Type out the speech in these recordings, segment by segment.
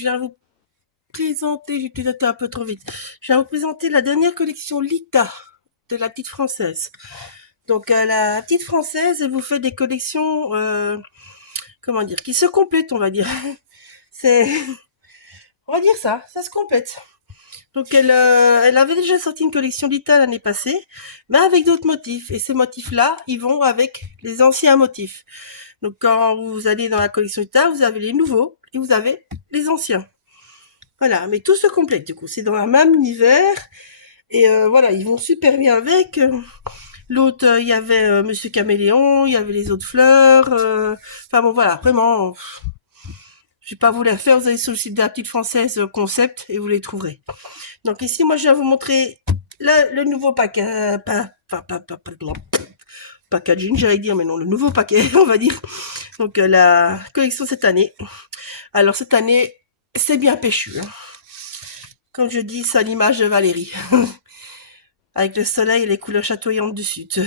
je viens vous présenter, j'ai peut-être été un peu trop vite. Je viens vous présenter la dernière collection Lita de la petite française. Donc la petite française, elle vous fait des collections, comment dire, qui se complètent, on va dire. C'est, on va dire ça, ça se complète. Donc elle avait déjà sorti une collection Lita l'année passée, mais avec d'autres motifs. Et ces motifs-là, ils vont avec les anciens motifs. Donc quand vous allez dans la collection Lita, vous avez les nouveaux et vous avez les anciens. Voilà, mais tout se complète du coup. C'est dans le même univers et voilà, ils vont super bien avec. L'autre, il y avait Monsieur Caméléon, il y avait les autres fleurs. Enfin bon, voilà, vraiment. Je vais pas vous les faire. Vous allez sur le site de la petite française concept et vous les trouverez. Donc ici, moi, je vais vous montrer le nouveau paquet, packaging, j'allais dire, mais non, le nouveau paquet, on va dire. Donc la collection cette année. Alors cette année, c'est bien péchu. Hein. Comme je dis, c'est à l'image de Valérie. Avec le soleil et les couleurs chatoyantes du sud.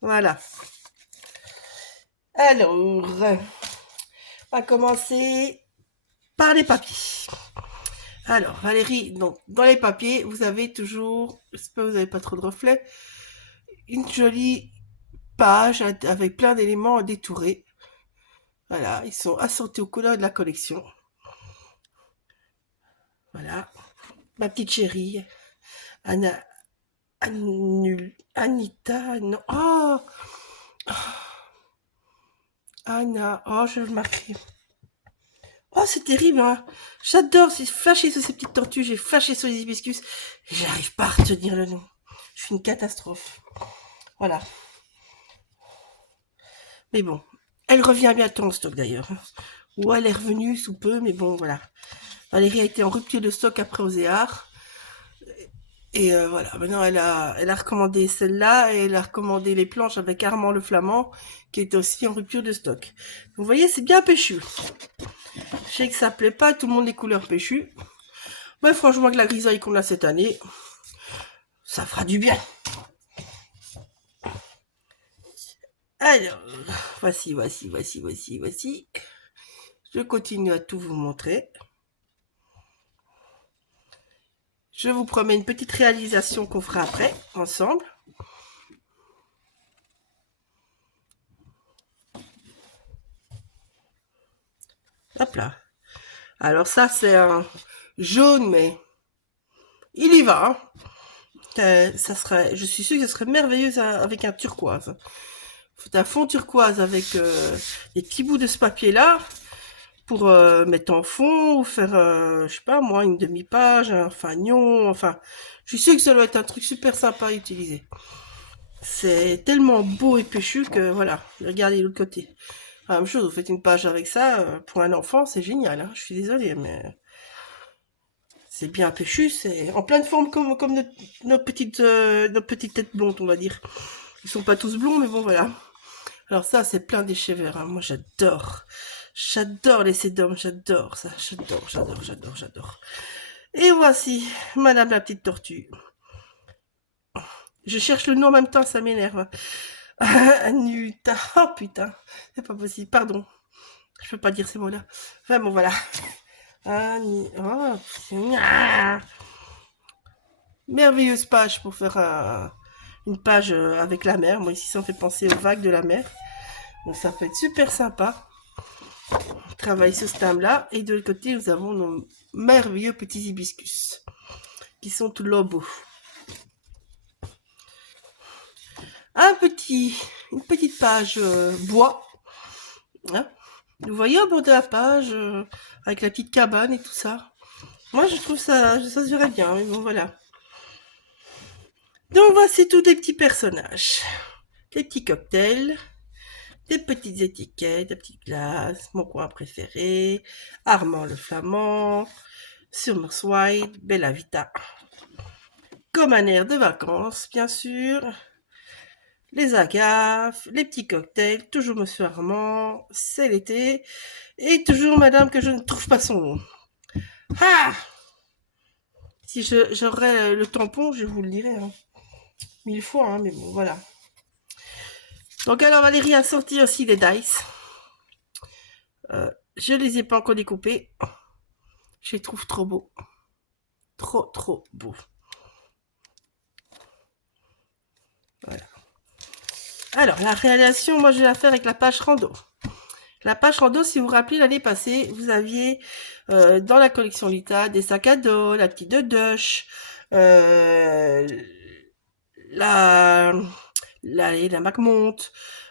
Voilà. Alors, on va commencer par les papiers. Alors, Valérie, donc, dans les papiers, vous avez toujours, j'espère que vous n'avez pas trop de reflets, une jolie page avec plein d'éléments détourés. Voilà, ils sont assortis aux couleurs de la collection. Voilà. Ma petite chérie, Anna, Anita, non, oh, Anna, oh, je vais le marquer. Oh, c'est terrible, hein. J'adore, c'est flashé sur ces petites tortues, j'ai flashé sur les hibiscus, et j'arrive pas à retenir le nom. Je suis une catastrophe. Voilà. Mais bon, elle revient bientôt en stock d'ailleurs. Ou elle est revenue sous peu, mais bon, voilà. Valérie a été en rupture de stock après Oséar. Et voilà, maintenant elle a recommandé celle-là et elle a recommandé les planches avec Armand le Flamand, qui est aussi en rupture de stock. Vous voyez, c'est bien péchu. Je sais que ça plaît pas à tout le monde les couleurs péchues. Mais franchement, avec la grisaille qu'on a cette année, ça fera du bien. Alors, voici. Je continue à tout vous montrer. Je vous promets une petite réalisation qu'on fera après, ensemble. Hop là. Alors ça, c'est un jaune, mais il y va. Hein. Ça serait, je suis sûre que ce serait merveilleux avec un turquoise. Faut un fond turquoise avec des petits bouts de ce papier-là pour mettre en fond ou faire, je sais pas moi, une demi-page, un fanion. Enfin, je suis sûre que ça doit être un truc super sympa à utiliser. C'est tellement beau et péchu que voilà, regardez l'autre côté. La même chose, vous faites une page avec ça, pour un enfant, c'est génial. Hein. Je suis désolée, mais c'est bien péchu, c'est en pleine forme comme nos petites têtes blondes, on va dire. Ils sont pas tous blonds, mais bon, voilà. Alors ça, c'est plein déchets verts. Hein. Moi, j'adore. J'adore les sédums, j'adore ça. J'adore. Et voici Madame la petite tortue. Je cherche le nom en même temps, ça m'énerve. Anuta. Oh putain, c'est pas possible. Pardon. Je peux pas dire ces mots-là. Enfin bon, voilà. Oh, merveilleuse page pour faire une page avec la mer. Moi ici, ça me fait penser aux vagues de la mer. Donc ça peut être super sympa. On travaille sur ce thème-là. Et de l'autre côté, nous avons nos merveilleux petits hibiscus qui sont tout beaux. Une petite page bois. Hein. Vous voyez au bord de la page, avec la petite cabane et tout ça. Moi, je trouve ça se verrait bien, mais bon, voilà. Donc, voici tous des petits personnages. Des petits cocktails, des petites étiquettes, des petites glaces, mon coin préféré, Armand le Flamand, Summer White, Bella Vita. Comme un air de vacances, bien sûr. Les agafes, les petits cocktails, toujours Monsieur Armand, c'est l'été, et toujours Madame que je ne trouve pas son nom. Ah! Si j'aurais le tampon, je vous le dirais, hein. 1000 fois, hein, mais bon, voilà. Donc alors Valérie a sorti aussi des dice. Je les ai pas encore découpés. Je les trouve trop beaux. Trop beaux. Voilà. Alors, la réalisation, moi, je vais la faire avec la page rando. La page rando, si vous vous rappelez, l'année passée, vous aviez dans la collection Lita des sacs à dos, la petite de douche, la, la MacMont,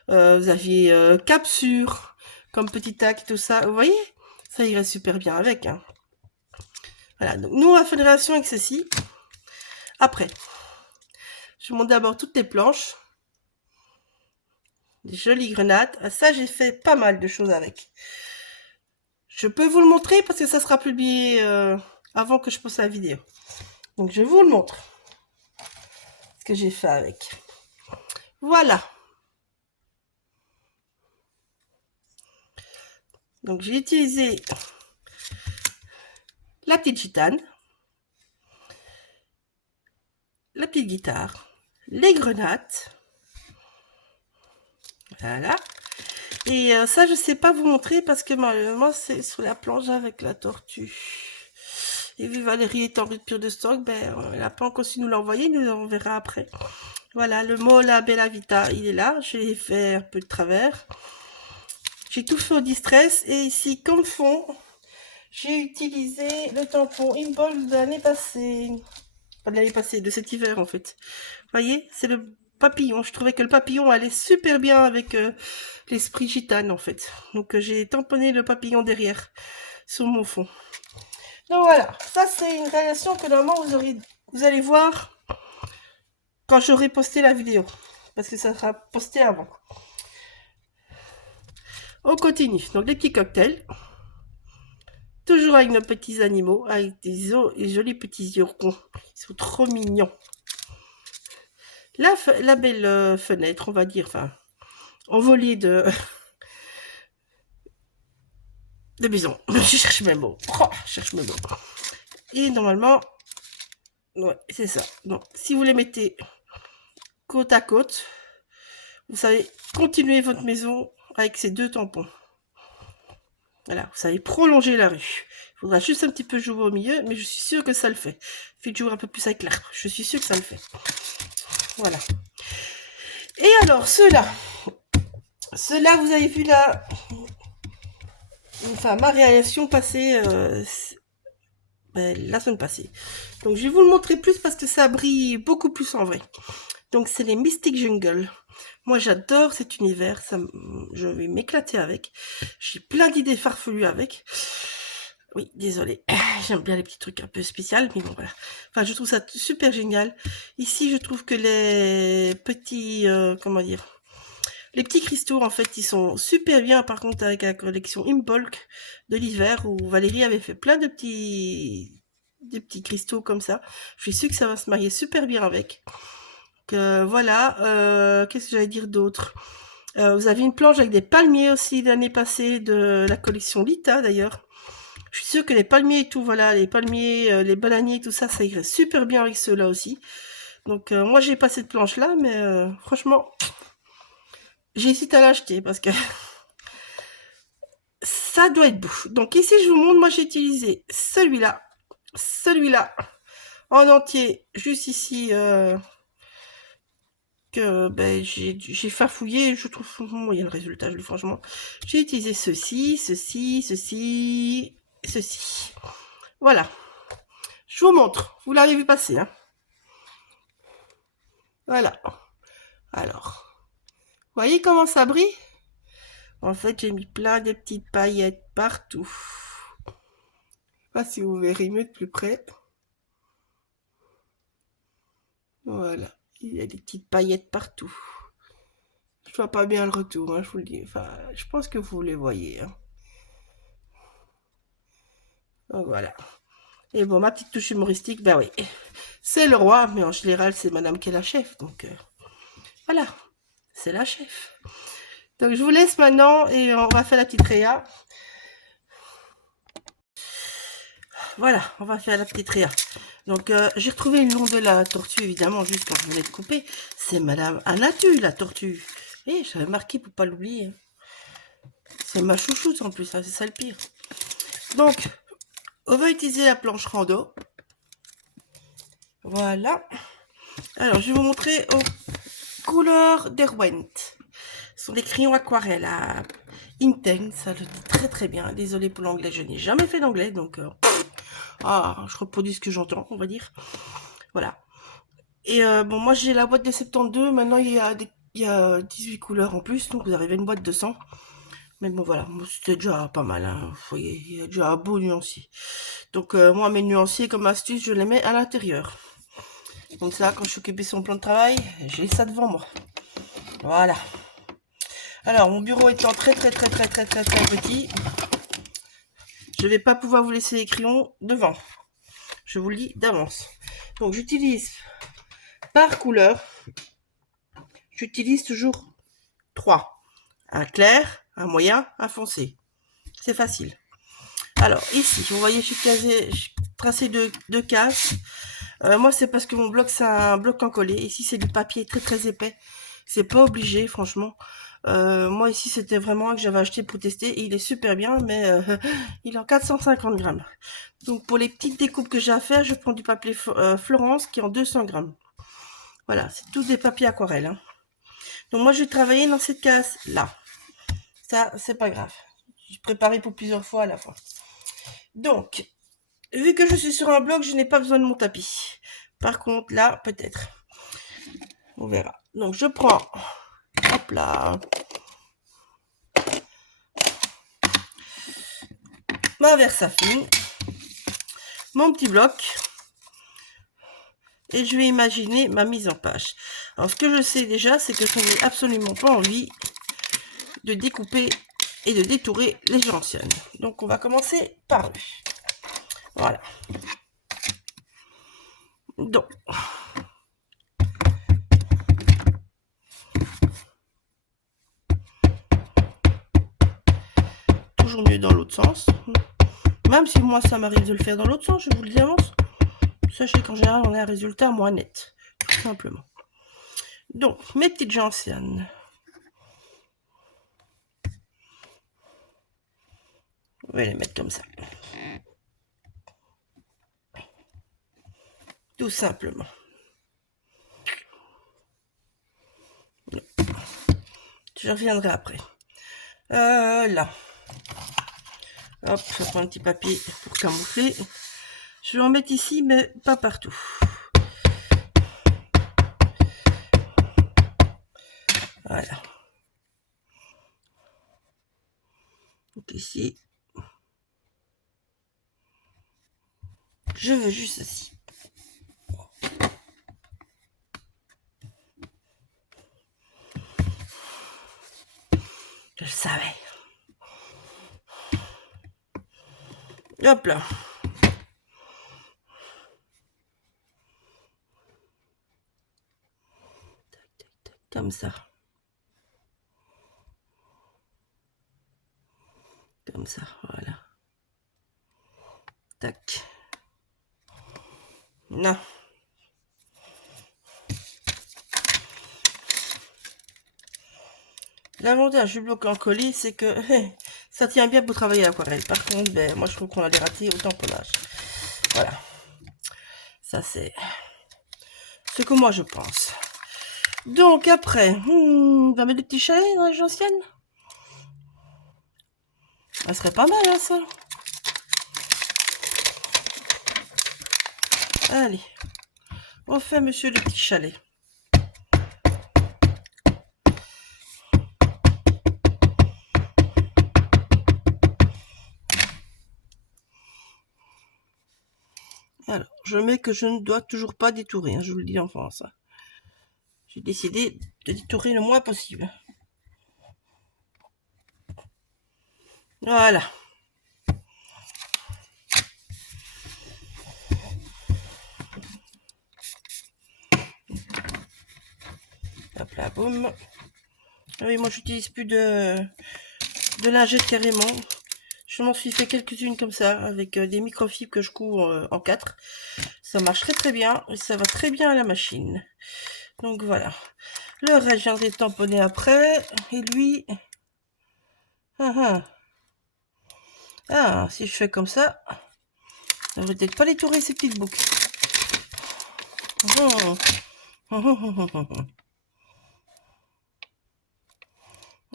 vous aviez Capsure comme petit tac, tout ça. Vous voyez, ça irait super bien avec. Hein. Voilà, donc nous, à Fédération avec ceci. Après, je monte d'abord toutes les planches. Des jolies grenades. Ça, j'ai fait pas mal de choses avec. Je peux vous le montrer parce que ça sera publié avant que je poste la vidéo. Donc, je vous le montre. Ce que j'ai fait avec. Voilà. Donc, j'ai utilisé la petite gitane, la petite guitare, les grenades. Voilà. Et ça, je sais pas vous montrer parce que malheureusement, c'est sur la planche avec la tortue. Et vu Valérie est en rupture de stock, ben, elle n'a pas encore su nous l'envoyer, nous l'enverra après. Voilà, le mot La Bella Vita, il est là. Je l'ai fait un peu de travers. J'ai tout fait au distress. Et ici, comme fond, j'ai utilisé le tampon Imbol de l'année passée. Pas de l'année passée, de cet hiver en fait. Vous voyez, c'est le papillon. Je trouvais que le papillon allait super bien avec l'esprit gitane en fait. Donc j'ai tamponné le papillon derrière sur mon fond. Donc voilà, ça c'est une réalisation que normalement vous allez voir quand j'aurai posté la vidéo. Parce que ça sera posté avant. On continue. Donc des petits cocktails. Toujours avec nos petits animaux, avec des jolis petits yeux ronds. Ils sont trop mignons. La belle fenêtre, on va dire, enfin, envolée de maison. Je cherche mes mots. Oh, je cherche mes mots. Et normalement, ouais, c'est ça. Donc, si vous les mettez côte à côte, vous savez continuer votre maison avec ces deux tampons. Voilà, vous savez prolonger la rue. Il faudra juste un petit peu jouer au milieu, mais je suis sûre que ça le fait. Faites jouer un peu plus avec l'arbre. Je suis sûre que ça le fait. Voilà. Et alors, ceux-là, vous avez vu là, enfin, ma réalisation passée la semaine passée. Donc, je vais vous le montrer plus parce que ça brille beaucoup plus en vrai. Donc, c'est les Mystic Jungle. Moi, j'adore cet univers. Je vais m'éclater avec. J'ai plein d'idées farfelues avec. Oui, désolé. J'aime bien les petits trucs un peu spéciaux, mais bon, voilà. Enfin, je trouve ça super génial. Ici, je trouve que les petits, comment dire, les petits cristaux, en fait, ils sont super bien, par contre, avec la collection Imbolc de l'hiver, où Valérie avait fait plein de petits cristaux comme ça. Je suis sûre que ça va se marier super bien avec. Voilà, qu'est-ce que j'allais dire d'autre? Vous avez une planche avec des palmiers aussi l'année passée de la collection Lita d'ailleurs. Je suis sûre que les palmiers et tout, voilà, les palmiers, les bananiers, tout ça, ça irait super bien avec ceux-là aussi. Donc moi j'ai pas cette planche là, mais franchement, j'hésite à l'acheter parce que ça doit être beau. Donc ici je vous montre, moi j'ai utilisé celui-là, en entier, juste ici. Que ben, j'ai farfouillé, je trouve moyen le résultat, franchement. J'ai utilisé ceci. Voilà. Je vous montre. Vous l'avez vu passer. Hein. Voilà. Alors. Vous voyez comment ça brille? En fait, j'ai mis plein de petites paillettes partout. Je sais pas si vous verrez mieux de plus près. Voilà. Il y a des petites paillettes partout. Je vois pas bien le retour, hein, je vous le dis. Enfin, je pense que vous les voyez. Hein. Donc voilà. Et bon, ma petite touche humoristique, ben oui, c'est le roi, mais en général, c'est madame qui est la chef. Donc, voilà, c'est la chef. Donc, je vous laisse maintenant et on va faire la petite réa. Voilà, on va faire la petite réa. Donc, j'ai retrouvé le nom de la tortue, évidemment, juste quand je venais de couper. C'est madame Anatu, la tortue. Et j'avais marqué pour pas l'oublier. C'est ma chouchoute en plus, hein, c'est ça le pire. Donc, on va utiliser la planche rando. Voilà. Alors, je vais vous montrer aux couleurs d'Erwent. Ce sont des crayons aquarelles à Intense, ça le dit très très bien. Désolée pour l'anglais, je n'ai jamais fait d'anglais, donc je reproduis ce que j'entends, on va dire. Voilà. Et bon, moi j'ai la boîte de 72, maintenant il y a 18 couleurs en plus, donc vous arrivez à une boîte de 100. Mais bon voilà, c'était déjà pas mal, hein. Vous voyez, il y a déjà un beau nuancier. Donc moi mes nuanciers comme astuce, je les mets à l'intérieur. Comme ça, quand je suis occupée sur mon plan de travail, j'ai ça devant moi. Voilà. Alors, mon bureau étant très petit, je vais pas pouvoir vous laisser les crayons devant. Je vous le dis d'avance. Donc, j'utilise par couleur, j'utilise toujours 3. Un clair, un moyen, un foncé. C'est facile. Alors, ici, vous voyez, je suis tracé deux cases. Moi, c'est parce que mon bloc, c'est un bloc en collé. Ici, c'est du papier très épais. C'est pas obligé, franchement. Moi, ici, c'était vraiment un que j'avais acheté pour tester. Et il est super bien, mais il est en 450 grammes. Donc, pour les petites découpes que j'ai à faire, je prends du papier Florence qui est en 200 grammes. Voilà, c'est tous des papiers aquarelles. Hein. Donc, moi, je vais travailler dans cette case-là. Ça, c'est pas grave. J'ai préparé pour plusieurs fois à la fois. Donc, vu que je suis sur un bloc, je n'ai pas besoin de mon tapis. Par contre, là, peut-être. On verra. Donc, je prends, hop là, ma Versafine, mon petit bloc, et je vais imaginer ma mise en page. Alors, ce que je sais déjà, c'est que je n'ai absolument pas envie de découper et de détourer les gentianes. Donc, on va commencer par eux. Voilà. Donc, toujours mieux dans l'autre sens. Même si moi, ça m'arrive de le faire dans l'autre sens, je vous le dis avance. Sachez qu'en général, on a un résultat moins net, tout simplement. Donc, mes petites gentianes. On va les mettre comme ça. Tout simplement. Je reviendrai après. Là. Hop, je prends un petit papier pour camoufler. Je vais en mettre ici, mais pas partout. Voilà. Donc ici. Je veux juste ici. Je le savais. Hop là. Comme ça. Comme ça, voilà. Tac. Non. L'avantage du bloc en colis, c'est que ça tient bien pour travailler à l'aquarelle. Par contre, ben, moi je trouve qu'on a des ratés au tamponnage. Voilà. Ça c'est ce que moi je pense. Donc après, on va mettre des petits chalets dans les gentianes. Ça serait pas mal, hein, ça. Allez, on fait monsieur le petit chalet. Alors, je mets que je ne dois toujours pas détourer, hein, je vous le dis en France. J'ai décidé de détourer le moins possible. Voilà. Hop là, boum. Ah oui, moi j'utilise plus de lingettes carrément. Je m'en suis fait quelques-unes comme ça, avec des microfibres que je couds en 4. Ça marche très bien, et ça va très bien à la machine. Donc voilà. Le reste, je viendrai tamponner après. Et lui, Ah, ah. Ah, si je fais comme ça, ça ne va peut-être pas les tourer ces petites boucles.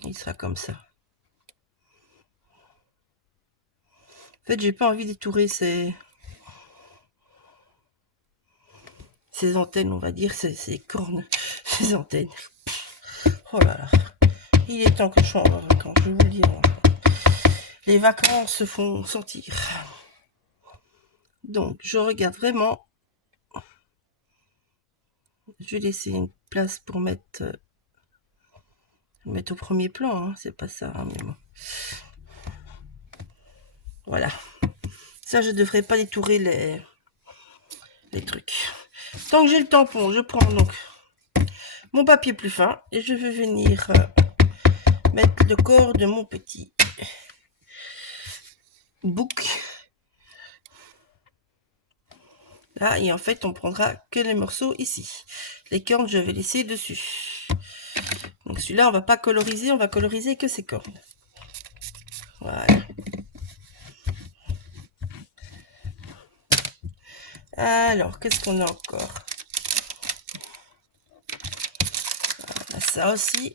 Il sera comme ça. En fait, j'ai pas envie d'étourer ces antennes, on va dire, ces cornes, ces antennes. Oh là là. Il est temps que je sois en vacances, je vous le dis. Les vacances se font sentir. Donc, je regarde vraiment. Je vais laisser une place pour mettre au premier plan, hein. C'est pas ça, hein, mais bon. Voilà. Ça, je devrais pas détourer les trucs. Tant que j'ai le tampon, je prends donc mon papier plus fin et je vais venir mettre le corps de mon petit bouc. Là, et en fait, on prendra que les morceaux ici. Les cornes, je vais laisser dessus. Donc celui-là, on va pas coloriser, on va coloriser que ces cornes. Voilà. Alors, qu'est-ce qu'on a encore? Voilà, ça aussi.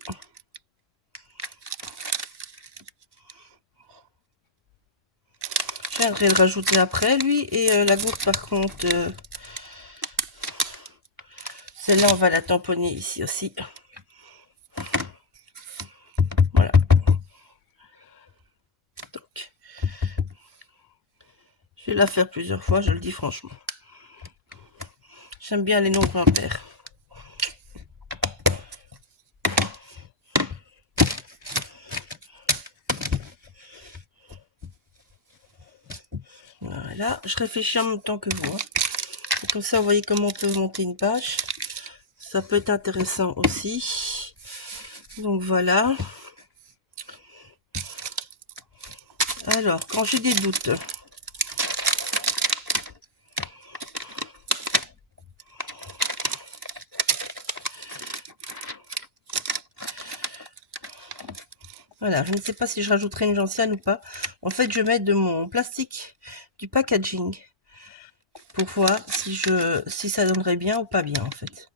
Je viendrai le rajouter après, lui. Et la gourde, par contre, celle-là, on va la tamponner ici aussi. Voilà. Donc, je vais la faire plusieurs fois, je le dis franchement. J'aime bien les nombres impairs. Voilà, je réfléchis en même temps que vous. Hein. Comme ça, vous voyez comment on peut monter une page. Ça peut être intéressant aussi. Donc voilà. Alors, quand j'ai des doutes, voilà, je ne sais pas si je rajouterai une gentiane ou pas. En fait, je mets de mon plastique du packaging pour voir si ça donnerait bien ou pas bien, en fait.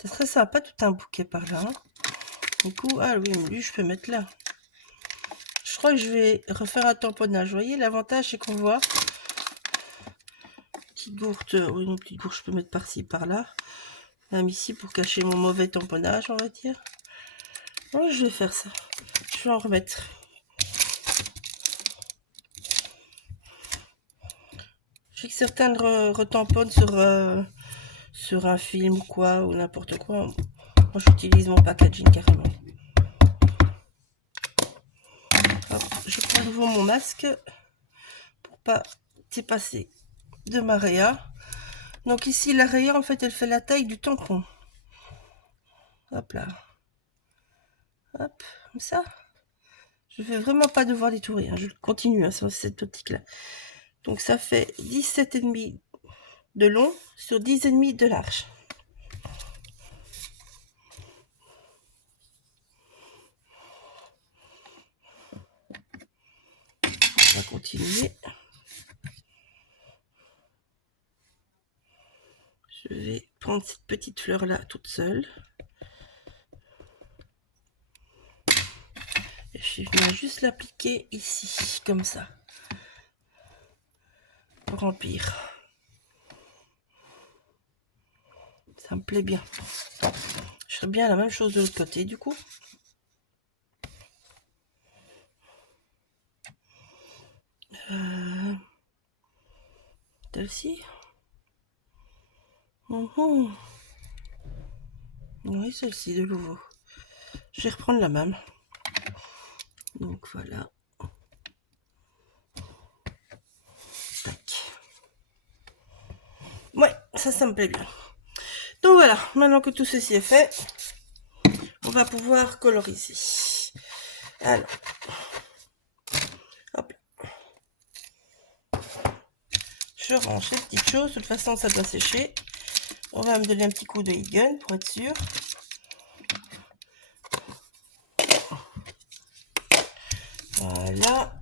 Ça serait sympa, tout un bouquet par là. Hein. Du coup, ah oui, lui, je peux mettre là. Je crois que je vais refaire un tamponnage. Vous voyez, l'avantage, c'est qu'on voit. Petite gourde, oui, une petite gourde, je peux mettre par-ci, par-là. Même ici, pour cacher mon mauvais tamponnage, on va dire. Ouais, je vais faire ça. Je vais en remettre. Je sais que certains retamponnent sur un film ou quoi, ou n'importe quoi. Moi, j'utilise mon packaging carrément. Hop, je prends de nouveau mon masque pour pas dépasser de ma raya. Donc ici, la raya, en fait, elle fait la taille du tampon. Hop là. Hop, comme ça. Je vais vraiment pas devoir détourer. Hein. Je continue hein, sur cette optique-là. Donc ça fait 17,5 de long sur 10,5 de large. On va continuer. Je vais prendre cette petite fleur là toute seule. Et je viens juste l'appliquer ici, comme ça. Pour remplir. Ça me plaît bien. Je ferai bien la même chose de l'autre côté du coup. Celle-ci. Oui, celle-ci de nouveau. Je vais reprendre la même. Donc voilà. Tac. Ouais, ça me plaît bien. Donc voilà, maintenant que tout ceci est fait, on va pouvoir coloriser. Alors, hop. Je range ces petites choses. De toute façon, ça doit sécher. On va me donner un petit coup de heat gun pour être sûr. Voilà.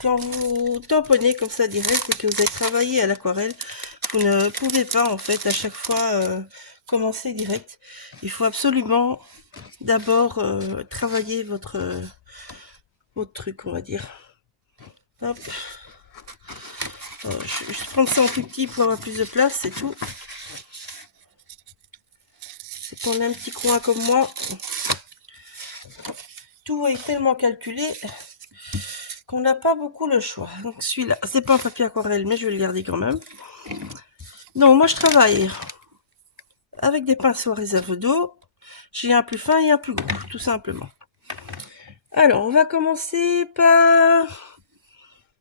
Quand vous tamponnez comme ça direct et que vous avez travaillé à l'aquarelle, vous ne pouvez pas en fait à chaque fois commencer direct. Il faut absolument d'abord travailler votre truc, on va dire. Hop. Je vais juste prendre ça en plus petit pour avoir plus de place, c'est tout. C'est qu'on a un petit coin comme moi. Tout est tellement calculé qu'on n'a pas beaucoup le choix. Donc celui-là, c'est pas un papier aquarelle, mais je vais le garder quand même. Donc moi je travaille avec des pinceaux à réserve d'eau. J'ai un plus fin et un plus gros, tout simplement. Alors on va commencer par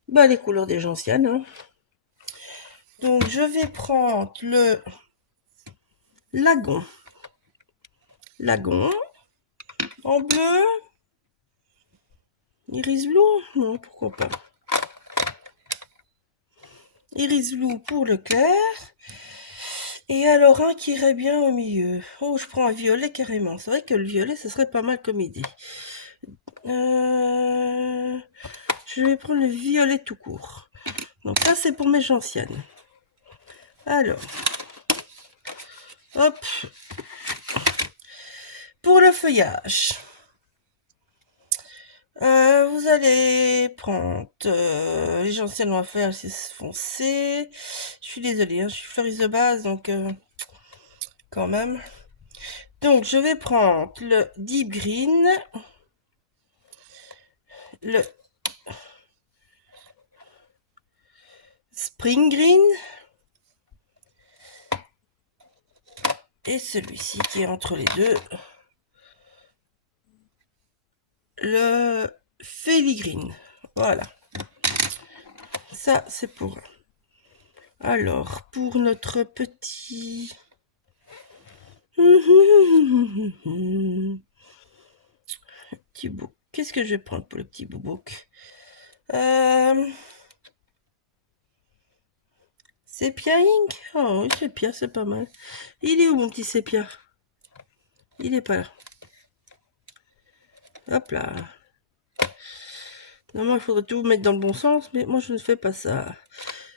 les couleurs des gentianes. Hein. Donc je vais prendre le lagon. Lagon en bleu. Iris blue? Non, pourquoi pas. Iris blue pour le clair. Et alors un qui irait bien au milieu. Oh, je prends un violet carrément. C'est vrai que le violet, ce serait pas mal comme idée. Je vais prendre le violet tout court. Donc ça, c'est pour mes gentianes. Alors, hop. Pour le feuillage, vous allez prendre les gentianes, on va faire c'est foncé. Je suis désolée, hein, je suis fleuriste de base, donc quand même. Donc je vais prendre le deep green, le spring green et celui-ci qui est entre les deux, le filigrine. Voilà, ça c'est pour. Alors pour notre petit petit bouc, qu'est-ce que je vais prendre pour le petit bouc? Sépia Ink. Oh oui, sépia, c'est pas mal. Il est où mon petit sépia? Il est pas là. Hop là. Normalement, il faudrait tout mettre dans le bon sens, mais moi, je ne fais pas ça.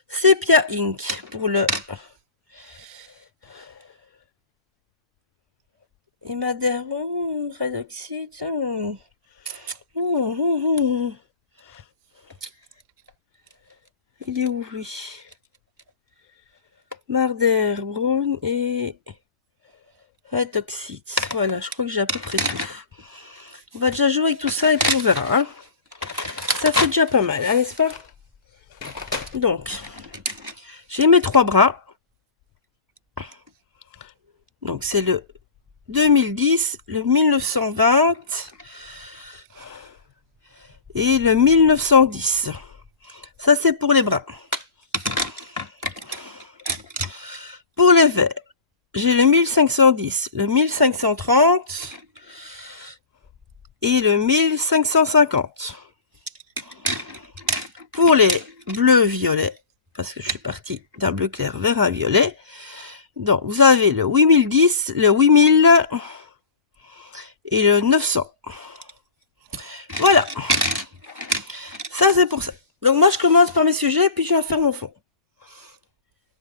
Sépia Ink pour le... Imaderon, Redoxide. Il est où, lui? Marder, Brown et... Redoxide. Voilà, je crois que j'ai à peu près tout. On va déjà jouer avec tout ça et puis on verra. Hein. Ça fait déjà pas mal, hein, n'est-ce pas? Donc, j'ai mes 3 brins. Donc, c'est le 2010, le 1920 et le 1910. Ça, c'est pour les brins. Pour les verts, j'ai le 1510, le 1530 et le 1550. Pour les bleus violets, parce que je suis partie d'un bleu clair vers un violet, donc vous avez le 8010, le 8000 et le 900. Voilà. Ça, c'est pour ça. Donc moi, je commence par mes sujets, puis je vais faire mon fond.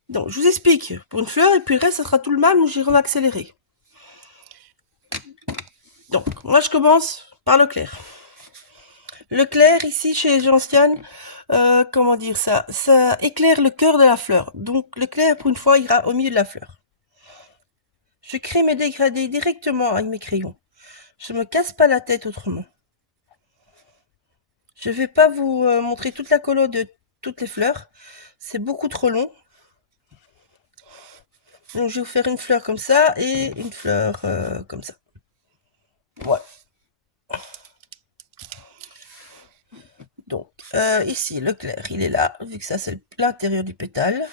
Donc, je vous explique pour une fleur, et puis le reste, ça sera tout le même, où j'irai en accéléré. Donc, moi, je commence par le clair. Le clair, ici, chez les gentianes, comment dire ça? Ça éclaire le cœur de la fleur. Donc, le clair, pour une fois, ira au milieu de la fleur. Je crée mes dégradés directement avec mes crayons. Je me casse pas la tête autrement. Je vais pas vous montrer toute la colo de toutes les fleurs. C'est beaucoup trop long. Donc, je vais vous faire une fleur comme ça et une fleur comme ça. Voilà. Donc, ici, le clair, il est là, vu que ça, c'est l'intérieur du pétale.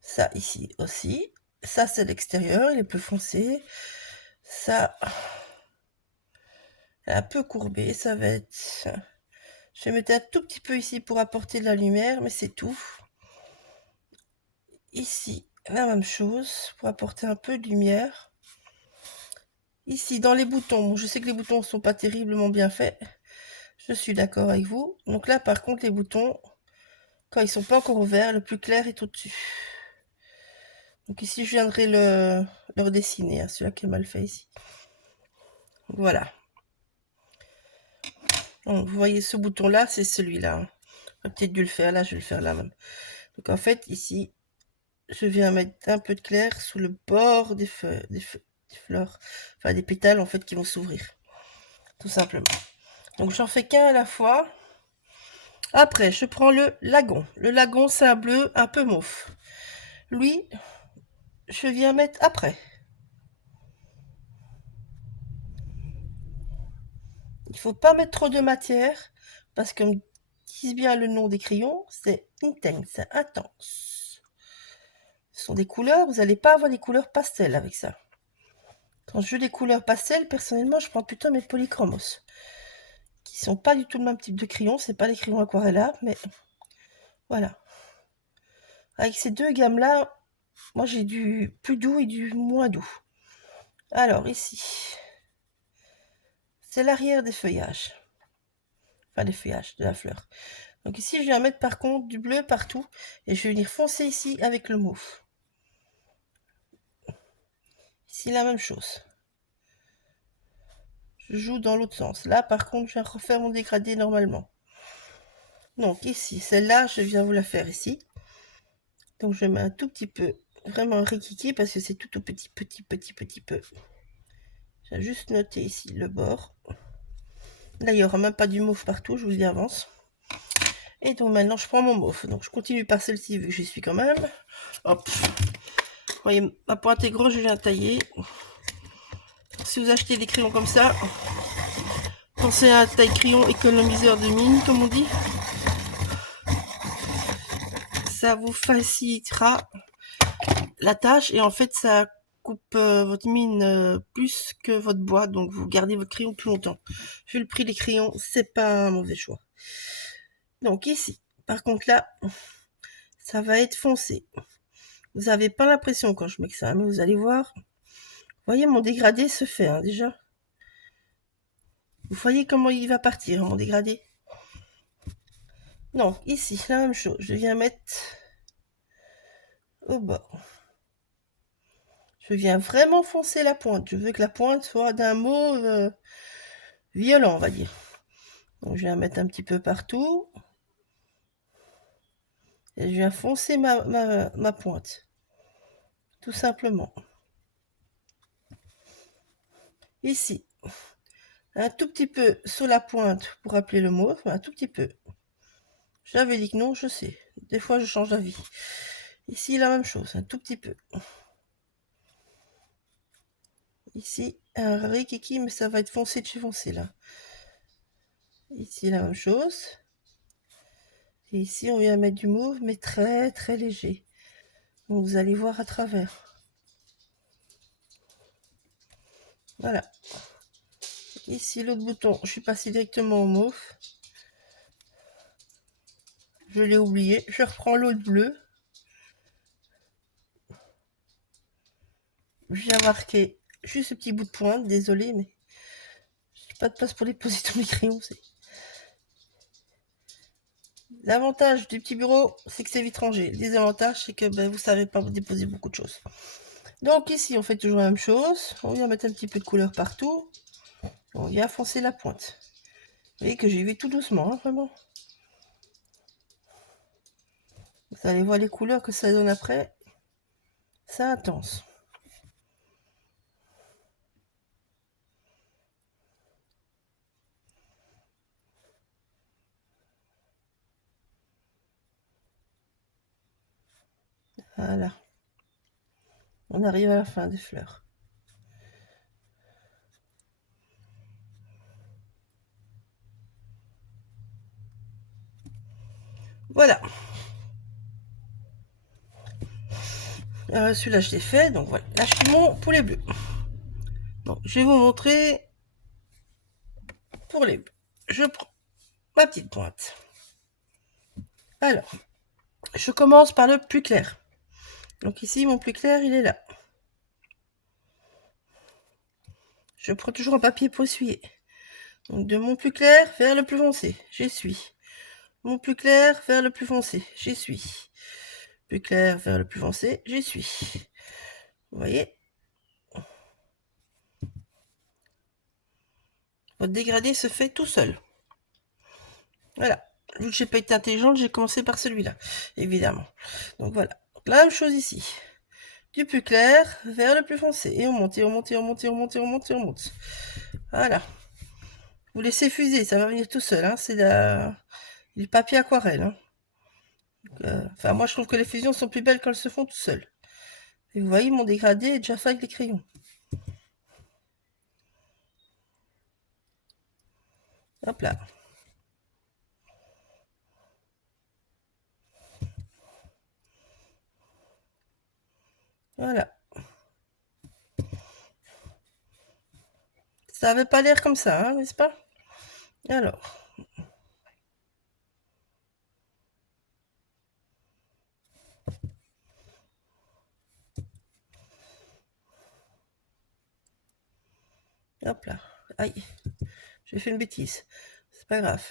Ça, ici aussi. Ça, c'est l'extérieur, il est plus foncé. Ça, un peu courbé, ça va être... Je vais mettre un tout petit peu ici pour apporter de la lumière, mais c'est tout. Ici, la même chose, pour apporter un peu de lumière. Ici, dans les boutons, je sais que les boutons ne sont pas terriblement bien faits. Je suis d'accord avec vous. Donc là, par contre, les boutons, quand ils sont pas encore ouverts, le plus clair est au-dessus. Donc ici, je viendrai le redessiner, hein, celui-là qui est mal fait ici. Voilà. Donc, vous voyez ce bouton-là, c'est celui-là. Hein. J'aurais peut-être dû le faire là, je vais le faire là même. Donc en fait, ici, je viens mettre un peu de clair sous le bord des feuilles, des fleurs, enfin des pétales en fait qui vont s'ouvrir. Tout simplement. Donc j'en fais qu'un à la fois. Après, je prends le lagon. Le lagon, c'est un bleu un peu mauve. Lui, je viens mettre après. Il faut pas mettre trop de matière, parce que comme disent bien le nom des crayons, c'est intense, c'est intense. Ce sont des couleurs, vous n'allez pas avoir des couleurs pastel avec ça. Quand je veux des couleurs pastel, personnellement, je prends plutôt mes polychromos, qui sont pas du tout le même type de crayon, c'est pas les crayons aquarellables, mais voilà. Avec ces deux gammes-là, moi j'ai du plus doux et du moins doux. Alors ici, c'est l'arrière des feuillages. Enfin des feuillages, de la fleur. Donc ici, je viens mettre par contre du bleu partout, et je vais venir foncer ici avec le mauve. Ici, la même chose. Je joue dans l'autre sens. Là, par contre, je viens refaire mon dégradé normalement. Donc ici, celle-là, je viens vous la faire ici. Donc je mets un tout petit peu, vraiment un rikiki, parce que c'est tout au petit peu. J'ai juste noté ici le bord. Là, il n'y aura même pas du mauve partout, je vous le dis d'avance. Et donc maintenant, je prends mon mauve. Donc je continue par celle-ci, vu que j'y suis quand même. Hop. Vous voyez, ma pointe est grosse, je viens tailler. Si vous achetez des crayons comme ça, pensez à taille crayon économiseur de mine, comme on dit. Ça vous facilitera la tâche et en fait ça coupe votre mine plus que votre bois, donc vous gardez votre crayon plus longtemps. Vu le prix des crayons, c'est pas un mauvais choix. Donc ici, par contre là, ça va être foncé. Vous n'avez pas l'impression quand je mets que ça, mais vous allez voir. Vous voyez mon dégradé se fait hein, déjà. Vous voyez comment il va partir mon dégradé. Donc ici, la même chose. Je viens mettre au bord. Je viens vraiment foncer la pointe. Je veux que la pointe soit d'un mauve violent, on va dire. Donc je viens mettre un petit peu partout. Et je viens foncer ma pointe. Tout simplement. Ici. Un tout petit peu sur la pointe pour appeler le mauve. Un tout petit peu. J'avais dit que non, je sais. Des fois, je change d'avis. Ici, la même chose. Un tout petit peu. Ici, un rikiki, mais ça va être foncé de chez foncé, là. Ici, la même chose. Et ici, on vient mettre du mauve, mais très, très léger. Donc, vous allez voir à travers. Voilà. Ici, l'autre bouton, je suis passée directement au mauve. Je l'ai oublié. Je reprends l'autre bleu. Je viens marquer juste ce petit bout de pointe. Désolé, mais j'ai pas de place pour les poser tous mes crayons. L'avantage du petit bureau, c'est que c'est vite rangé. Le désavantage, c'est que vous savez pas vous déposer beaucoup de choses. Donc ici, on fait toujours la même chose. On vient mettre un petit peu de couleur partout. On vient foncer la pointe. Vous voyez que j'y vais tout doucement, hein, vraiment. Vous allez voir les couleurs que ça donne après. C'est intense. Voilà. On arrive à la fin des fleurs. Voilà. Celui-là, je l'ai fait. Donc voilà. Là, je suis mon poulet bleu. Donc, je vais vous montrer pour les bleus. Je prends ma petite pointe. Alors, je commence par le plus clair. Donc ici, mon plus clair, il est là. Je prends toujours un papier pour essuyer. Donc, de mon plus clair vers le plus foncé, j'essuie. Mon plus clair vers le plus foncé, j'essuie. Plus clair vers le plus foncé, j'essuie. Vous voyez? Votre dégradé se fait tout seul. Voilà. Vu que j'ai pas été intelligente, j'ai commencé par celui-là, évidemment. Donc voilà. Donc, la même chose ici. Du plus clair vers le plus foncé. Et on monte, et on monte, et on monte, et on monte, et on monte, et on monte. Voilà. Vous laissez fuser, ça va venir tout seul. Hein. C'est du papier aquarelle. Hein. Enfin, moi, je trouve que les fusions sont plus belles quand elles se font tout seules. Et vous voyez, mon dégradé est déjà fait avec les crayons. Hop là. Voilà. Ça avait pas l'air comme ça, hein, n'est-ce pas? Alors. Hop là. Aïe. J'ai fait une bêtise. C'est pas grave.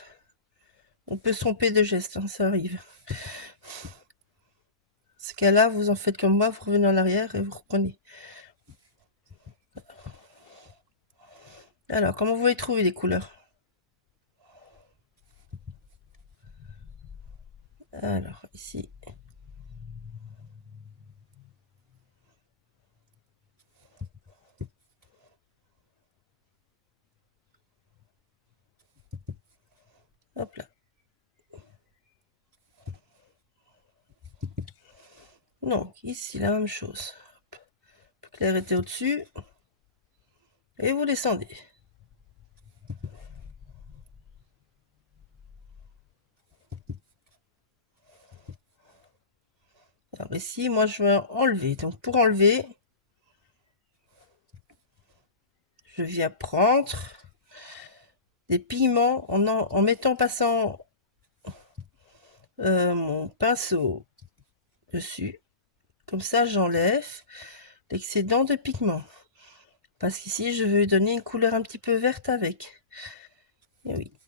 On peut se tromper de geste, hein, ça arrive. Ce cas-là, vous en faites comme moi, vous revenez en arrière et vous reprenez. Alors, comment vous allez trouver les couleurs? Alors, ici. Hop là. Donc, ici, la même chose. Le clair était au-dessus. Et vous descendez. Alors ici, moi, je vais enlever. Donc, pour enlever, je viens prendre des pigments en mettant, passant mon pinceau dessus. Comme ça, j'enlève l'excédent de pigments. Parce qu'ici, je veux donner une couleur un petit peu verte avec. Et oui.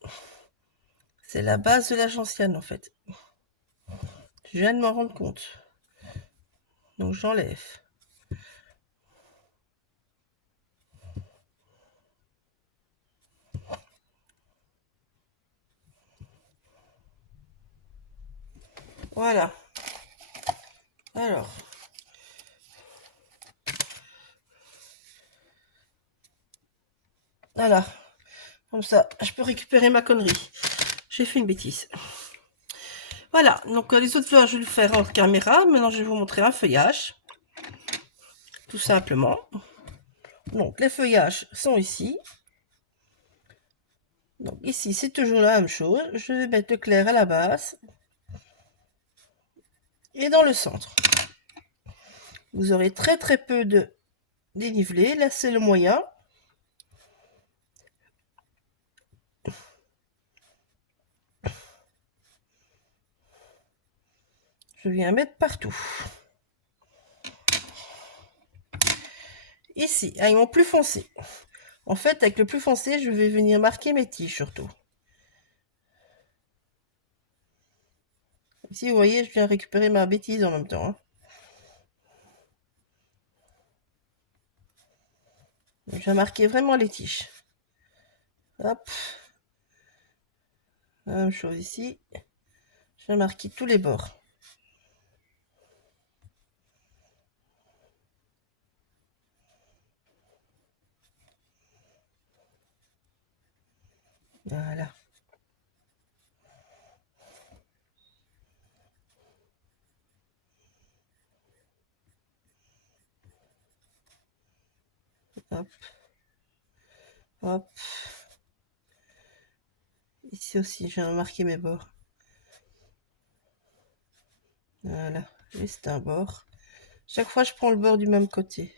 C'est la base de la gentiane, en fait. Je viens de m'en rendre compte. Donc, j'enlève. Voilà. Alors. Voilà. Comme ça, je peux récupérer ma connerie. J'ai fait une bêtise. Voilà, donc les autres fleurs, je vais le faire en caméra. Maintenant, je vais vous montrer un feuillage. Tout simplement. Donc, les feuillages sont ici. Donc, ici, c'est toujours la même chose. Je vais mettre le clair à la base. Et dans le centre. Vous aurez très très peu de dénivelé. Là, c'est le moyen. Je viens mettre partout. Ici, avec mon plus foncé. En fait, avec le plus foncé, je vais venir marquer mes tiges surtout. Ici, vous voyez, je viens récupérer ma bêtise en même temps. Hein. Je vais marquer vraiment les tiges. Hop. La même chose ici. Je vais marquer tous les bords. Voilà. Hop. Hop. Ici aussi, je viens marquer mes bords. Voilà. Juste un bord. Chaque fois, je prends le bord du même côté.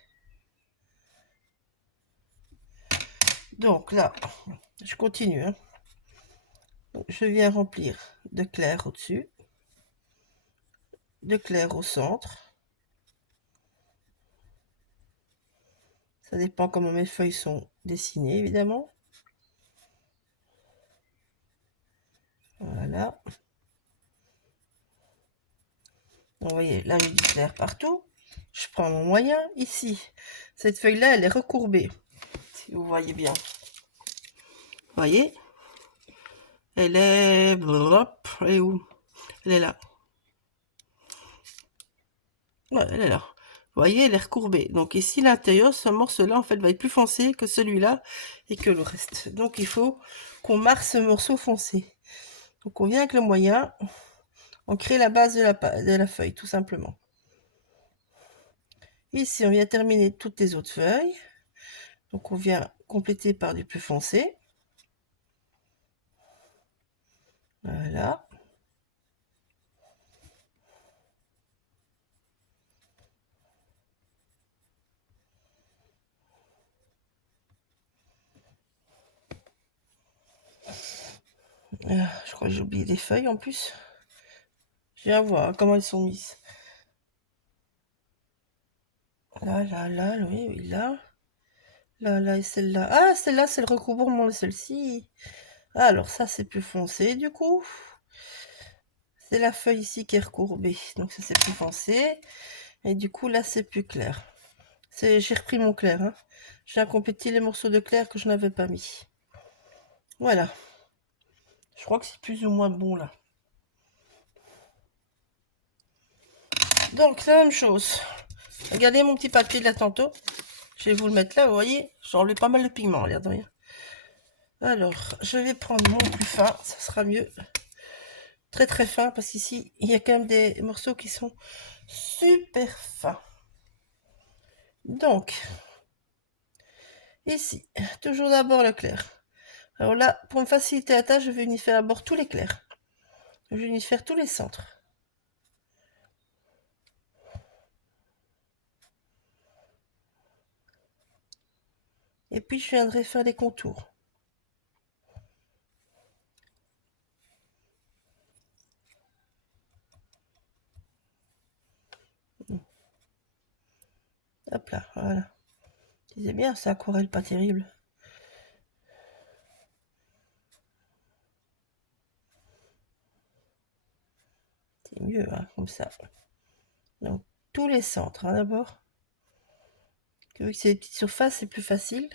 Donc là, je continue. Hein. Je viens remplir de clair au-dessus. De clair au centre. Ça dépend comment mes feuilles sont dessinées, évidemment. Voilà. Vous voyez, là, j'ai du clair partout. Je prends mon moyen ici. Cette feuille-là, elle est recourbée. Si vous voyez bien. Vous voyez? Elle est... Hop, elle est où? Elle est là. Ouais, elle est là. Vous voyez, elle est recourbée. Donc ici, l'intérieur, ce morceau-là, en fait, va être plus foncé que celui-là et que le reste. Donc il faut qu'on marque ce morceau foncé. Donc on vient avec le moyen, on crée la base de la feuille, tout simplement. Ici, on vient terminer toutes les autres feuilles. Donc on vient compléter par du plus foncé. Voilà. Je crois que j'ai oublié des feuilles en plus. Je viens voir comment elles sont mises. Là, là, là, oui, oui, là. Là, là et celle-là. Ah, celle-là, c'est le recouvrement de celle-ci. Ah, alors ça, c'est plus foncé, du coup. C'est la feuille ici qui est recourbée. Donc ça, c'est plus foncé. Et du coup, là, c'est plus clair. J'ai repris mon clair. Hein. Je viens compléter les morceaux de clair que je n'avais pas mis. Voilà. Je crois que c'est plus ou moins bon, là. Donc, la même chose. Regardez mon petit papier de là tantôt. Je vais vous le mettre là, vous voyez. J'ai enlevé pas mal de pigments, l'air de rien. Alors, je vais prendre mon plus fin, ça sera mieux. Très très fin, parce qu'ici, il y a quand même des morceaux qui sont super fins. Donc, ici, toujours d'abord le clair. Alors là, pour me faciliter la tâche, je vais unifier d'abord tous les clairs. Je vais unifier tous les centres. Et puis, je viendrai faire les contours. Hop là, voilà. Je disais bien, c'est aquarelle pas terrible. C'est mieux, hein, comme ça. Donc, tous les centres, hein, d'abord. Vu que c'est des petites surfaces, c'est plus facile.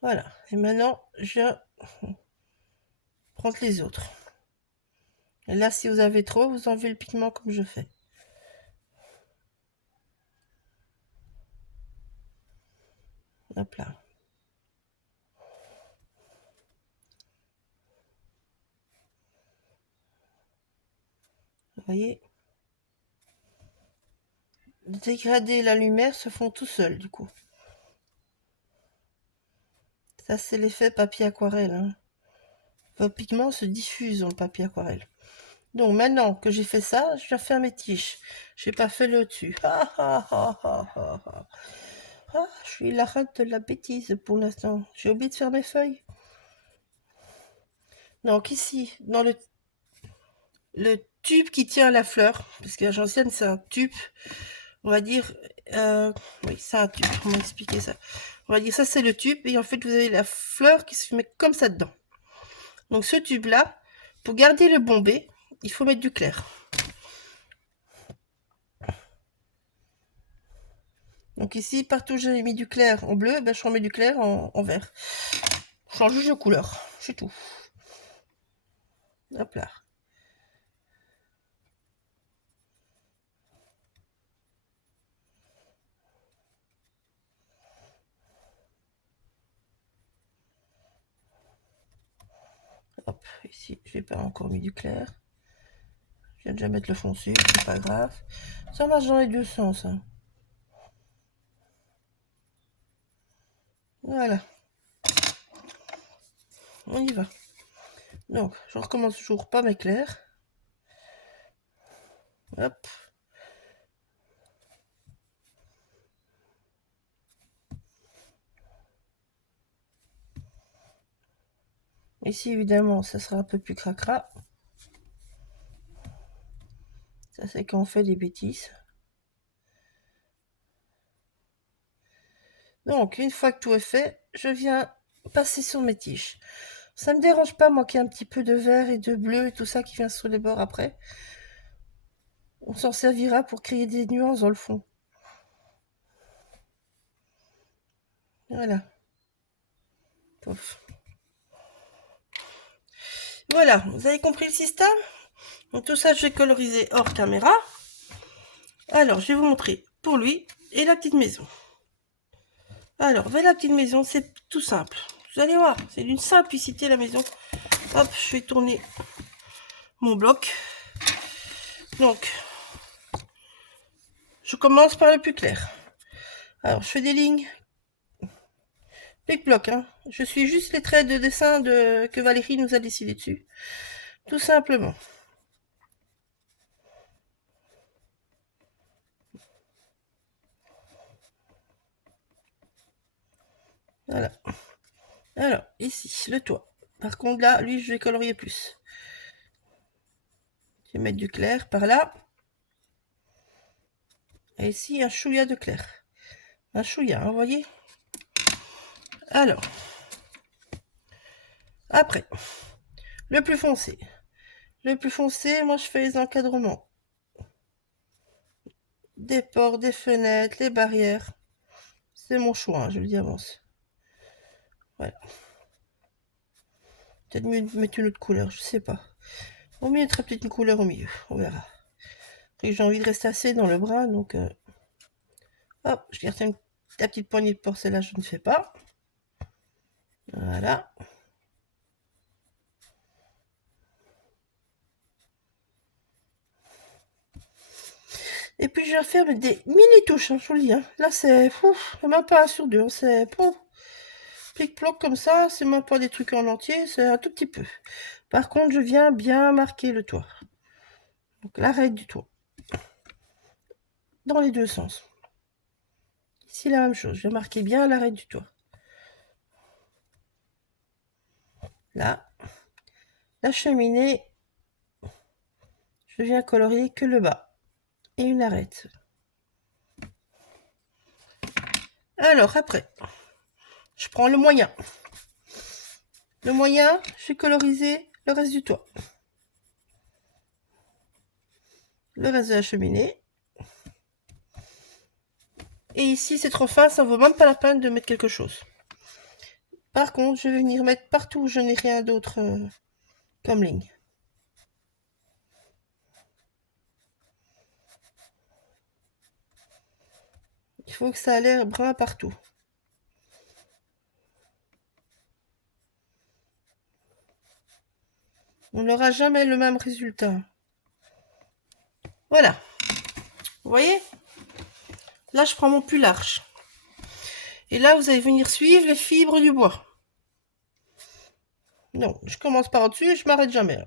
Voilà. Et maintenant, je viens prendre les autres. Et là, si vous avez trop, vous enlevez le pigment comme je fais. Hop là. Vous voyez? Le dégradé et la lumière se font tout seuls, du coup. Ça, c'est l'effet papier aquarelle. Hein. Vos pigments se diffusent dans le papier aquarelle. Donc, maintenant que j'ai fait ça, je viens faire mes tiges. J'ai pas fait le dessus. Je suis la reine de la bêtise pour l'instant. J'ai oublié de faire mes feuilles. Donc, ici, dans le tube qui tient la fleur, parce que la gentiane, c'est un tube, on va dire, oui, c'est un tube, comment expliquer ça? On va dire ça, c'est le tube, et en fait, vous avez la fleur qui se met comme ça dedans. Donc, ce tube-là, pour garder le bombé, il faut mettre du clair. Donc ici, partout où j'ai mis du clair en bleu, ben, je remets du clair en vert. Je change juste de couleur, c'est tout. Hop là. Hop, ici, je n'ai pas encore mis du clair. Je viens déjà mettre le fond dessus, c'est pas grave. Ça marche dans les deux sens. Hein. Voilà. On y va. Donc, je recommence toujours pas m'éclair. Hop. Ici, évidemment, ça sera un peu plus cracra. Ça, c'est quand on fait des bêtises. Donc, une fois que tout est fait, je viens passer sur mes tiges. Ça me dérange pas, moi, qu'il y ait un petit peu de vert et de bleu et tout ça qui vient sur les bords après. On s'en servira pour créer des nuances dans le fond. Voilà. Pouf. Voilà, vous avez compris le système? Donc tout ça, je vais coloriser hors caméra. Alors, je vais vous montrer pour lui et la petite maison. Alors, vers la petite maison, c'est tout simple. Vous allez voir, c'est d'une simplicité la maison. Hop, je vais tourner mon bloc. Donc, je commence par le plus clair. Alors, je fais des lignes. Plic-bloc, hein. Je suis juste les traits de dessin que Valérie nous a décidé dessus. Tout simplement. Voilà. Alors, ici, le toit. Par contre, là, lui, je vais colorier plus. Je vais mettre du clair par là. Et ici, un chouïa de clair. Un chouïa, hein, vous voyez? Alors, après, le plus foncé. Le plus foncé, moi, je fais les encadrements. Des portes, des fenêtres, les barrières. C'est mon choix, hein, je le dis avance. Voilà. Peut-être mieux de mettre une autre couleur, je sais pas. Au mieux, il y peut-être une couleur au milieu, on verra. Après, j'ai envie de rester assez dans le brun, donc... Hop, je garde la petite poignée de porcelaine, je ne fais pas. Voilà. Et puis, je vais faire des mini-touches, hein, je vous le dis. Hein. Là, c'est... même pas un sur deux, c'est... Plic-ploc comme ça, c'est même pas des trucs en entier, c'est un tout petit peu. Par contre, je viens bien marquer le toit. Donc, l'arête du toit. Dans les deux sens. Ici, la même chose. Je vais marquer bien l'arête du toit. Là. La cheminée, je viens colorier que le bas. Et une arête. Alors, après, je prends le moyen. Le moyen, je vais coloriser le reste du toit. Le reste de la cheminée. Et ici, c'est trop fin, ça vaut même pas la peine de mettre quelque chose. Par contre, je vais venir mettre partout où je n'ai rien d'autre comme ligne. Il faut que ça ait l'air brun partout. On n'aura jamais le même résultat. Voilà. Vous voyez? Là, je prends mon plus large. Et là, vous allez venir suivre les fibres du bois. Non, je commence par au-dessus et je m'arrête jamais.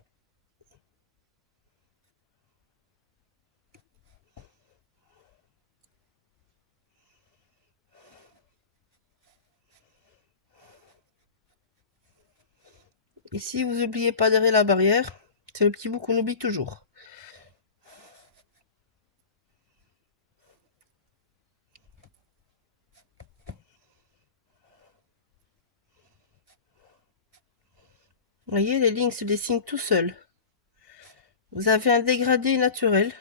Ici, vous n'oubliez pas derrière la barrière. C'est le petit bout qu'on oublie toujours. Vous voyez, les lignes se dessinent tout seuls. Vous avez un dégradé naturel.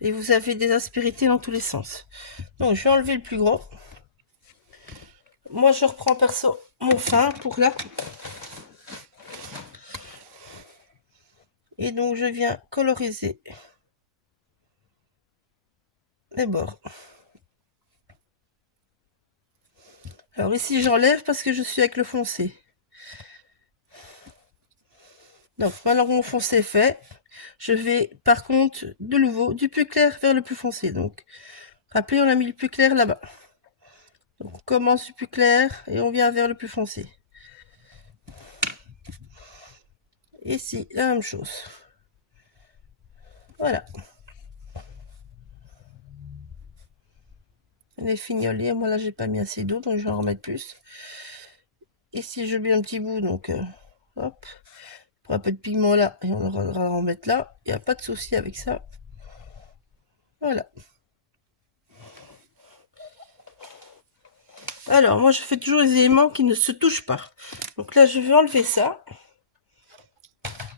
Et vous avez des aspérités dans tous les sens. Donc, je vais enlever le plus gros. Moi, je reprends perso mon fin pour là. Et donc, je viens coloriser les bords. Alors ici, j'enlève parce que je suis avec le foncé. Donc, maintenant que mon foncé est fait, je vais par contre de nouveau du plus clair vers le plus foncé. Donc, rappelez, on a mis le plus clair là-bas. Donc, on commence du plus clair et on vient vers le plus foncé. Ici, la même chose. Voilà. Les fignolés, moi là, j'ai pas mis assez d'eau, donc je vais en remettre plus. Ici, je mets un petit bout, donc hop. Pour un peu de pigment là, et on va en remettre là. Il n'y a pas de souci avec ça. Voilà. Alors, moi, je fais toujours les éléments qui ne se touchent pas. Donc là, je vais enlever ça.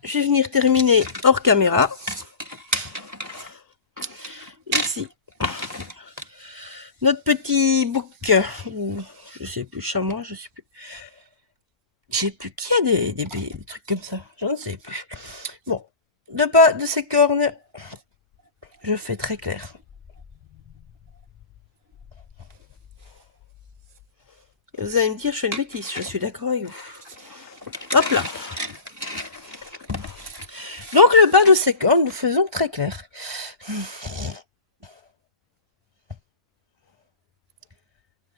Je vais venir terminer hors caméra. Ici, notre petit bouc. Je sais plus, chamois, je sais plus. Je sais plus qui a des trucs comme ça. Je ne sais plus. Bon, le bas de ces cornes, je fais très clair. Et vous allez me dire, je fais une bêtise, je suis d'accord avec vous. Hop là. Donc le bas de ces cornes, nous faisons très clair.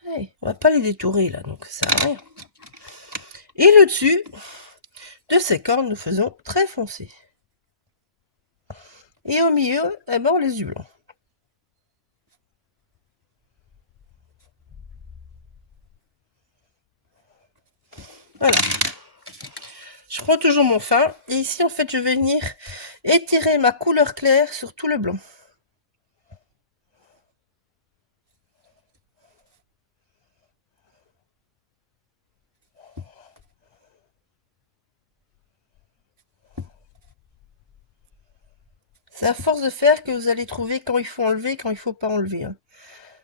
Hey, on va pas les détourer là, donc ça sert à rien. Et le dessus de ces cornes, nous faisons très foncé. Et au milieu, eh ben, on les du blanc. Voilà. Je prends toujours mon fin. Et ici, en fait, je vais venir étirer ma couleur claire sur tout le blanc. C'est à force de faire que vous allez trouver quand il faut enlever, quand il faut pas enlever. Hein.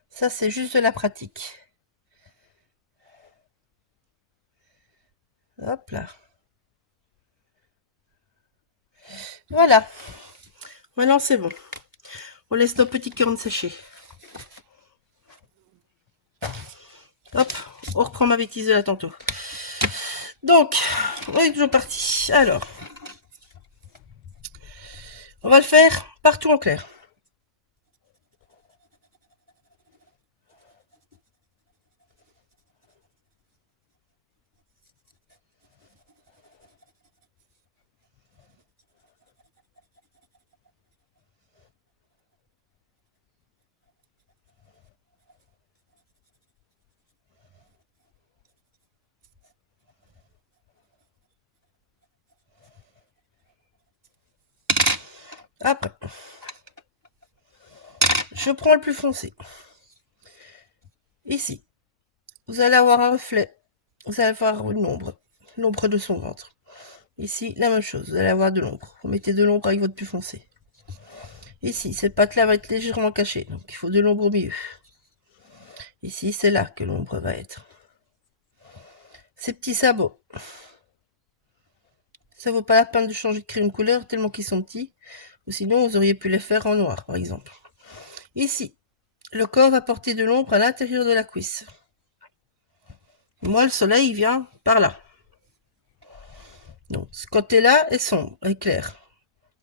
Ça, c'est juste de la pratique. Hop là. Voilà. Maintenant, c'est bon. On laisse nos petits cornes sécher. Hop, on reprend ma bêtise de là tantôt. Donc, on est toujours parti. Alors, on va le faire partout en clair. Après, je prends le plus foncé. Ici, vous allez avoir un reflet. Vous allez avoir une ombre. L'ombre de son ventre. Ici, la même chose. Vous allez avoir de l'ombre. Vous mettez de l'ombre avec votre plus foncé. Ici, cette patte-là va être légèrement cachée. Donc, il faut de l'ombre au milieu. Ici, c'est là que l'ombre va être. Ces petits sabots. Ça vaut pas la peine de changer de crayon de couleur tellement qu'ils sont petits. Ou sinon, vous auriez pu les faire en noir, par exemple. Ici, le corps va porter de l'ombre à l'intérieur de la cuisse. Moi, le soleil il vient par là. Donc, ce côté-là est sombre, est clair.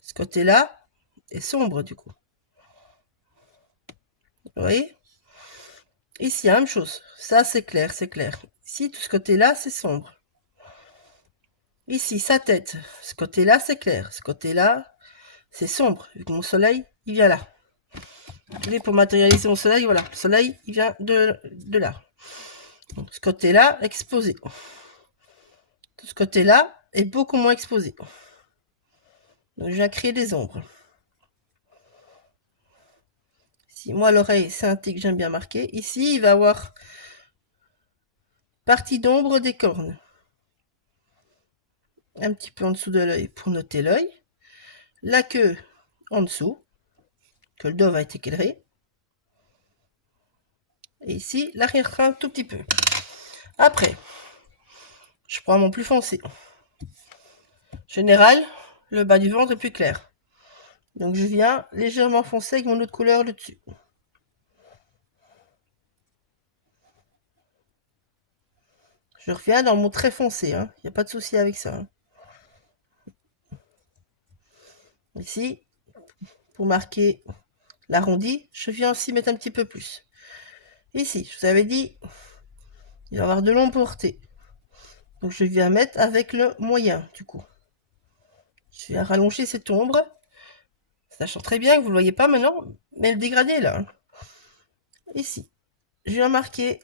Ce côté-là est sombre, du coup. Vous voyez? Ici, la même chose. Ça, c'est clair, c'est clair. Ici, tout ce côté-là, c'est sombre. Ici, sa tête. Ce côté-là, c'est clair. Ce côté-là, c'est sombre. Vu que mon soleil, il vient là. Pour matérialiser mon soleil, voilà. Le soleil, il vient de là. Donc, ce côté-là, exposé. Tout ce côté-là est beaucoup moins exposé. Donc, je viens créer des ombres. Si moi, l'oreille, c'est un T que j'aime bien marquer. Ici, il va avoir partie d'ombre des cornes. Un petit peu en dessous de l'œil pour noter l'œil. La queue en dessous, que le dos va être éclairé. Et ici, l'arrière-train, tout petit peu. Après, je prends mon plus foncé. Général, le bas du ventre est plus clair. Donc je viens légèrement foncer avec mon autre couleur le dessus. Je reviens dans mon très foncé, il n'y a pas de souci avec ça. Hein. Ici, pour marquer l'arrondi, je viens aussi mettre un petit peu plus. Ici, je vous avais dit, il va y avoir de l'ombre portée. Donc je viens mettre avec le moyen, du coup. Je viens rallonger cette ombre. Sachant très bien que vous ne le voyez pas maintenant, mais le dégradé est là. Hein. Ici, je viens marquer,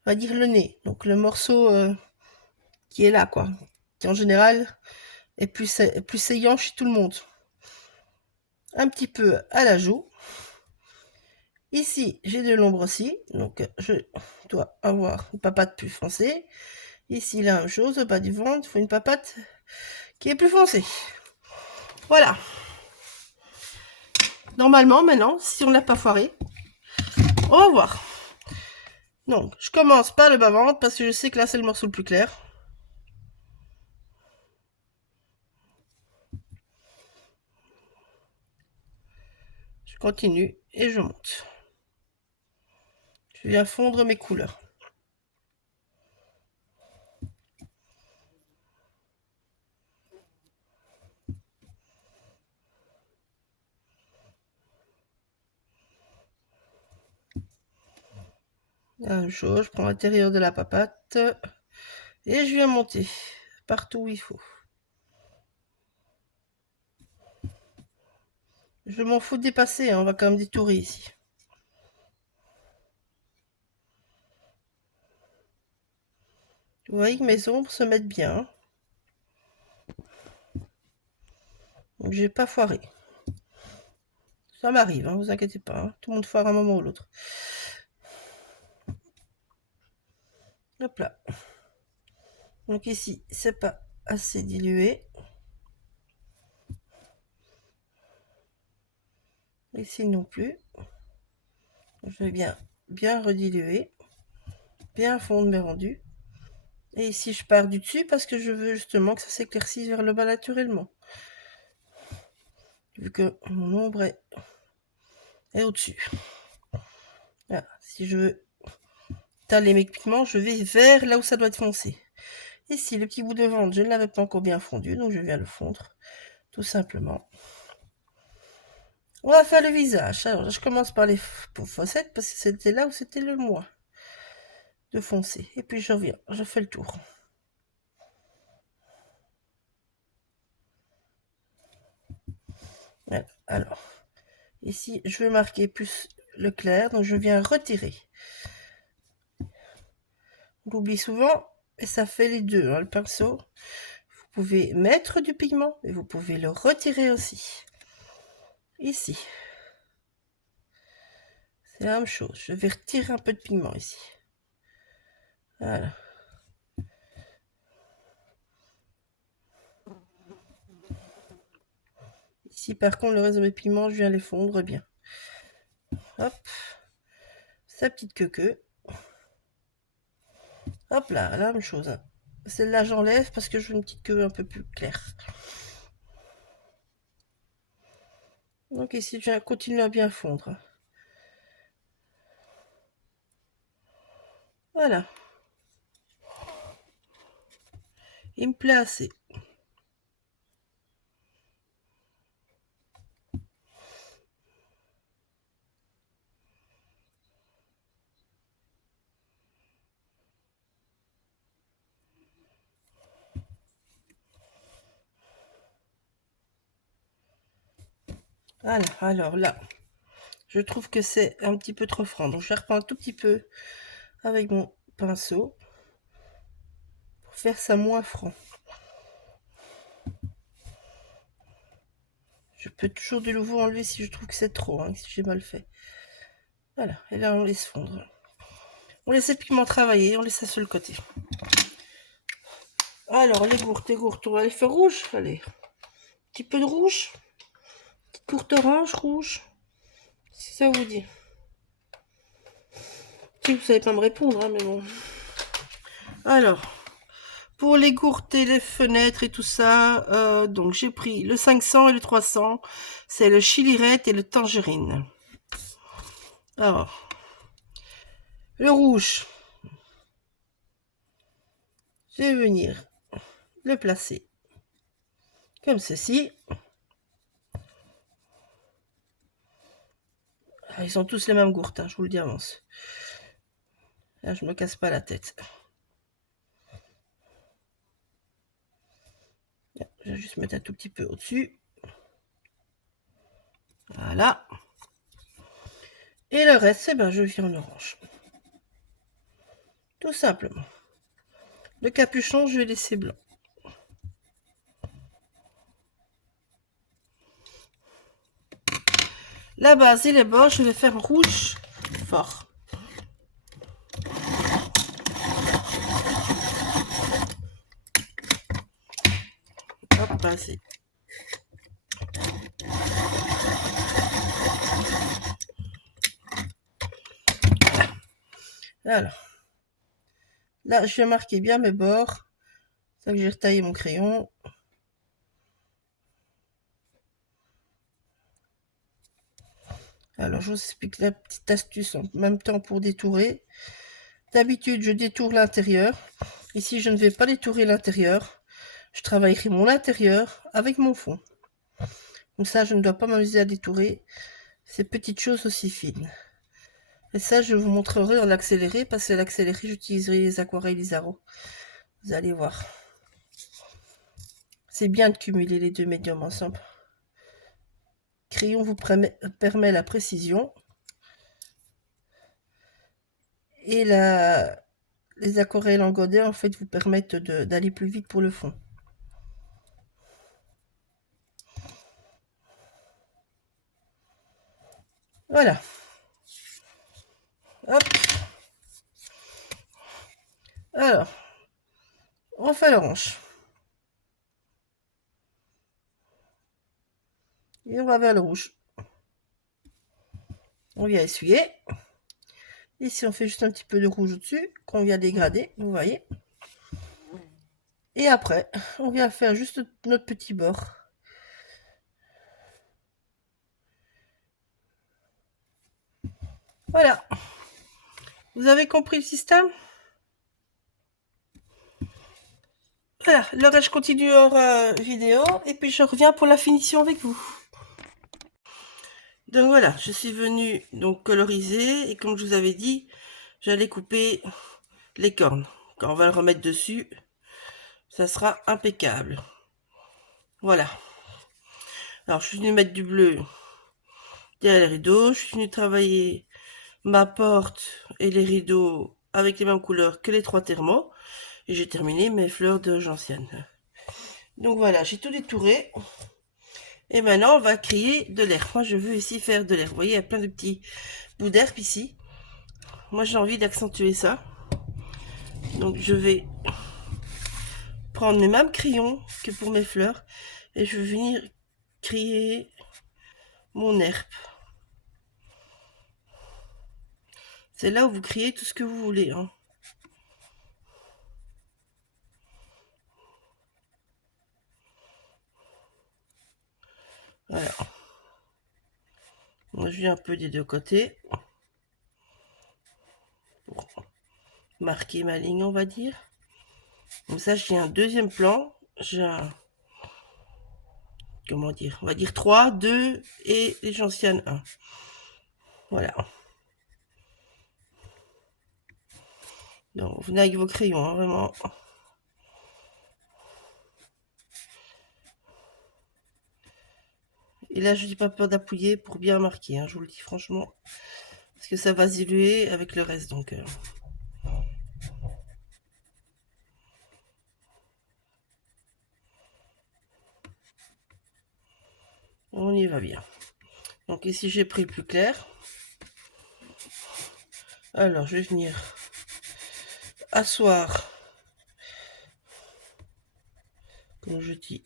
on va dire le nez. Donc le morceau qui est là, quoi. Qui en général est plus saillant chez tout le monde. Un petit peu à la joue. Ici, j'ai de l'ombre aussi. Donc, doit avoir une papate plus foncée. Ici, la même chose, au bas du ventre, il faut une papate qui est plus foncée. Voilà. Normalement, maintenant, si on n'a pas foiré, on va voir. Donc, je commence par le bas-ventre parce que je sais que là, c'est le morceau le plus clair. Je continue et je monte. Je viens fondre mes couleurs. La même chose, je prends l'intérieur de la papate et je viens monter partout où il faut. Je m'en fous de dépasser, hein, on va quand même détourer ici. Vous voyez que mes ombres se mettent bien. Donc je vais pas foirer. Ça m'arrive, hein, vous inquiétez pas. Hein, tout le monde foire à un moment ou l'autre. Hop là. Donc ici, c'est pas assez dilué. Ici non plus. Je vais bien rediluer. Bien fondre mes rendus. Et ici, je pars du dessus parce que je veux justement que ça s'éclaircisse vers le bas naturellement. Vu que mon ombre est au-dessus. Voilà. Si je veux taler mes pigments, je vais vers là où ça doit être foncé. Ici, le petit bout de ventre, je ne l'avais pas encore bien fondu, donc je viens le fondre, tout simplement. On va faire le visage. Alors, je commence par les fossettes parce que c'était là où c'était le moins de foncer. Et puis je reviens, je fais le tour. Voilà. Alors, ici, je veux marquer plus le clair, donc je viens retirer. On l'oublie souvent, et ça fait les deux, hein, le pinceau. Vous pouvez mettre du pigment, et vous pouvez le retirer aussi. Ici. C'est la même chose. Je vais retirer un peu de pigment ici. Voilà. Ici, par contre, le reste de mes pigments, je viens les fondre bien. Hop. Sa petite queue. Hop là, la même chose. Hein. Celle-là, j'enlève parce que je veux une petite queue un peu plus claire. Donc ici, je viens continuer à bien fondre. Voilà. Il me plaît assez. Voilà, alors là, je trouve que c'est un petit peu trop franc. Donc je reprends un tout petit peu avec mon pinceau pour faire ça moins franc. Je peux toujours de nouveau enlever si je trouve que c'est trop, hein, si j'ai mal fait. Voilà, et là on laisse fondre. On laisse les pigments travailler, on laisse ça sur le côté. Alors les gourdes, on va les faire rouges. Allez, un petit peu de rouge. Petite gourde orange, rouge. Si ça vous dit. Si vous savez pas me répondre, hein, mais bon. Alors, pour les gourdes et les fenêtres et tout ça, donc j'ai pris le 500 et le 300. C'est le chili red et le tangerine. Alors, le rouge. Je vais venir le placer comme ceci. Ils sont tous les mêmes gourdes, hein, je vous le dis avance. Là, je me casse pas la tête. Je vais juste mettre un tout petit peu au-dessus. Voilà. Et le reste, eh ben, je viens en orange. Tout simplement. Le capuchon, je vais laisser blanc. La base et les bords, je vais faire rouge fort. assez. Alors, là, je vais marquer bien mes bords. C'est ça que j'ai retaillé mon crayon. Alors, je vous explique la petite astuce en même temps pour détourer. D'habitude, je détourne l'intérieur. Ici, je ne vais pas détourer l'intérieur. Je travaillerai mon intérieur avec mon fond. Comme ça, je ne dois pas m'amuser à détourer ces petites choses aussi fines. Et ça, je vous montrerai en accéléré, parce que l'accéléré, j'utiliserai les aquarelles Isaro. Vous allez voir. C'est bien de cumuler les deux médiums ensemble. Crayon vous permet la précision. Et les aquarelles en godet, en fait, vous permettent d'aller plus vite pour le fond. Voilà. Hop. Alors, on fait l'orange. Et on va vers le rouge. On vient essuyer. Ici, on fait juste un petit peu de rouge au-dessus, qu'on vient dégrader, vous voyez. Et après, on vient faire juste notre petit bord. Voilà. Vous avez compris le système? Voilà, le reste je continue hors vidéo, et puis je reviens pour la finition avec vous. Donc voilà, je suis venue donc coloriser, et comme je vous avais dit, j'allais couper les cornes. Quand on va le remettre dessus, ça sera impeccable. Voilà. Alors je suis venue mettre du bleu derrière les rideaux, je suis venue travailler ma porte et les rideaux avec les mêmes couleurs que les 3 thermos, et j'ai terminé mes fleurs de gentiane. Donc voilà, j'ai tout détouré. Et maintenant, on va créer de l'air. Moi, je veux ici faire de l'air. Vous voyez, il y a plein de petits bouts d'herbe ici. Moi, j'ai envie d'accentuer ça. Donc, je vais prendre les mêmes crayons que pour mes fleurs. Et je vais venir créer mon herbe. C'est là où vous créez tout ce que vous voulez. Hein. Voilà. Moi, je viens un peu des deux côtés. Pour marquer ma ligne, on va dire. Comme ça, j'ai un deuxième plan. J'ai un... Comment dire? On va dire 3, 2 et les gentianes 1. Voilà. Donc, vous venez avec vos crayons, hein, vraiment. Et là, je n'ai pas peur d'appuyer pour bien marquer, hein, je vous le dis franchement. Parce que ça va diluer avec le reste, donc... on y va bien. Donc ici, j'ai pris le plus clair. Alors, je vais venir asseoir, comme je dis,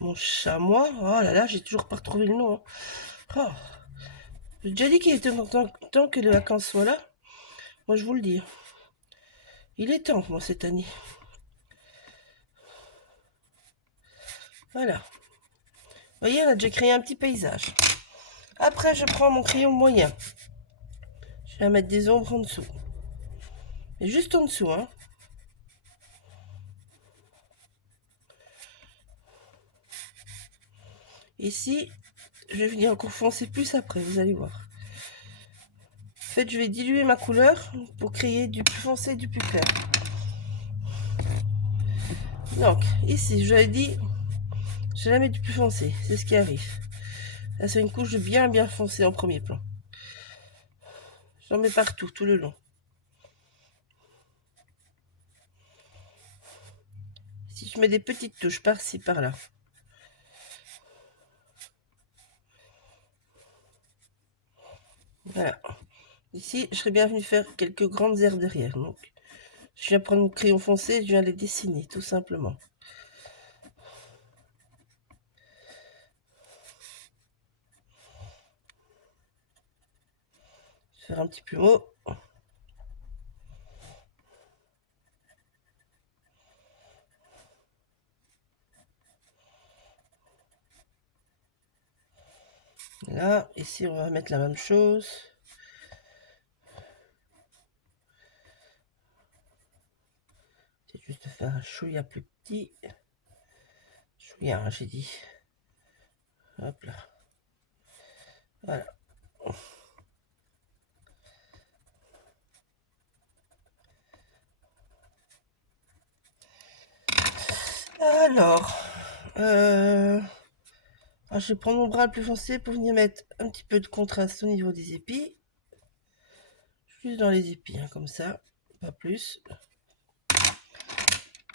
mon chamois. Oh là là, j'ai toujours pas retrouvé le nom. Oh. J'ai déjà dit qu'il était temps que les vacances soient là. Moi, je vous le dis. Il est temps, moi, cette année. Voilà. Vous voyez, on a déjà créé un petit paysage. Après, je prends mon crayon moyen. Je vais mettre des ombres en dessous. Et juste en dessous, hein. Ici, je vais venir encore foncer plus après, vous allez voir. En fait, je vais diluer ma couleur pour créer du plus foncé et du plus clair. Donc, ici, je l'ai dit, je la mets du plus foncé, c'est ce qui arrive. Là, c'est une couche bien foncée en premier plan. J'en mets partout, tout le long. Ici, je mets des petites touches par-ci, par-là. Voilà. Ici, je serais bien venu faire quelques grandes aires derrière. Donc, Je viens prendre mon crayon foncé, je viens les dessiner, tout simplement. Je vais faire un petit plumeau. Là, ici, on va mettre la même chose. C'est juste de faire un chouïa plus petit. Chouïa, hein, j'ai dit. Hop là. Voilà. Alors, je vais prendre mon bras le plus foncé pour venir mettre un petit peu de contraste au niveau des épis. Juste dans les épis, hein, comme ça, pas plus.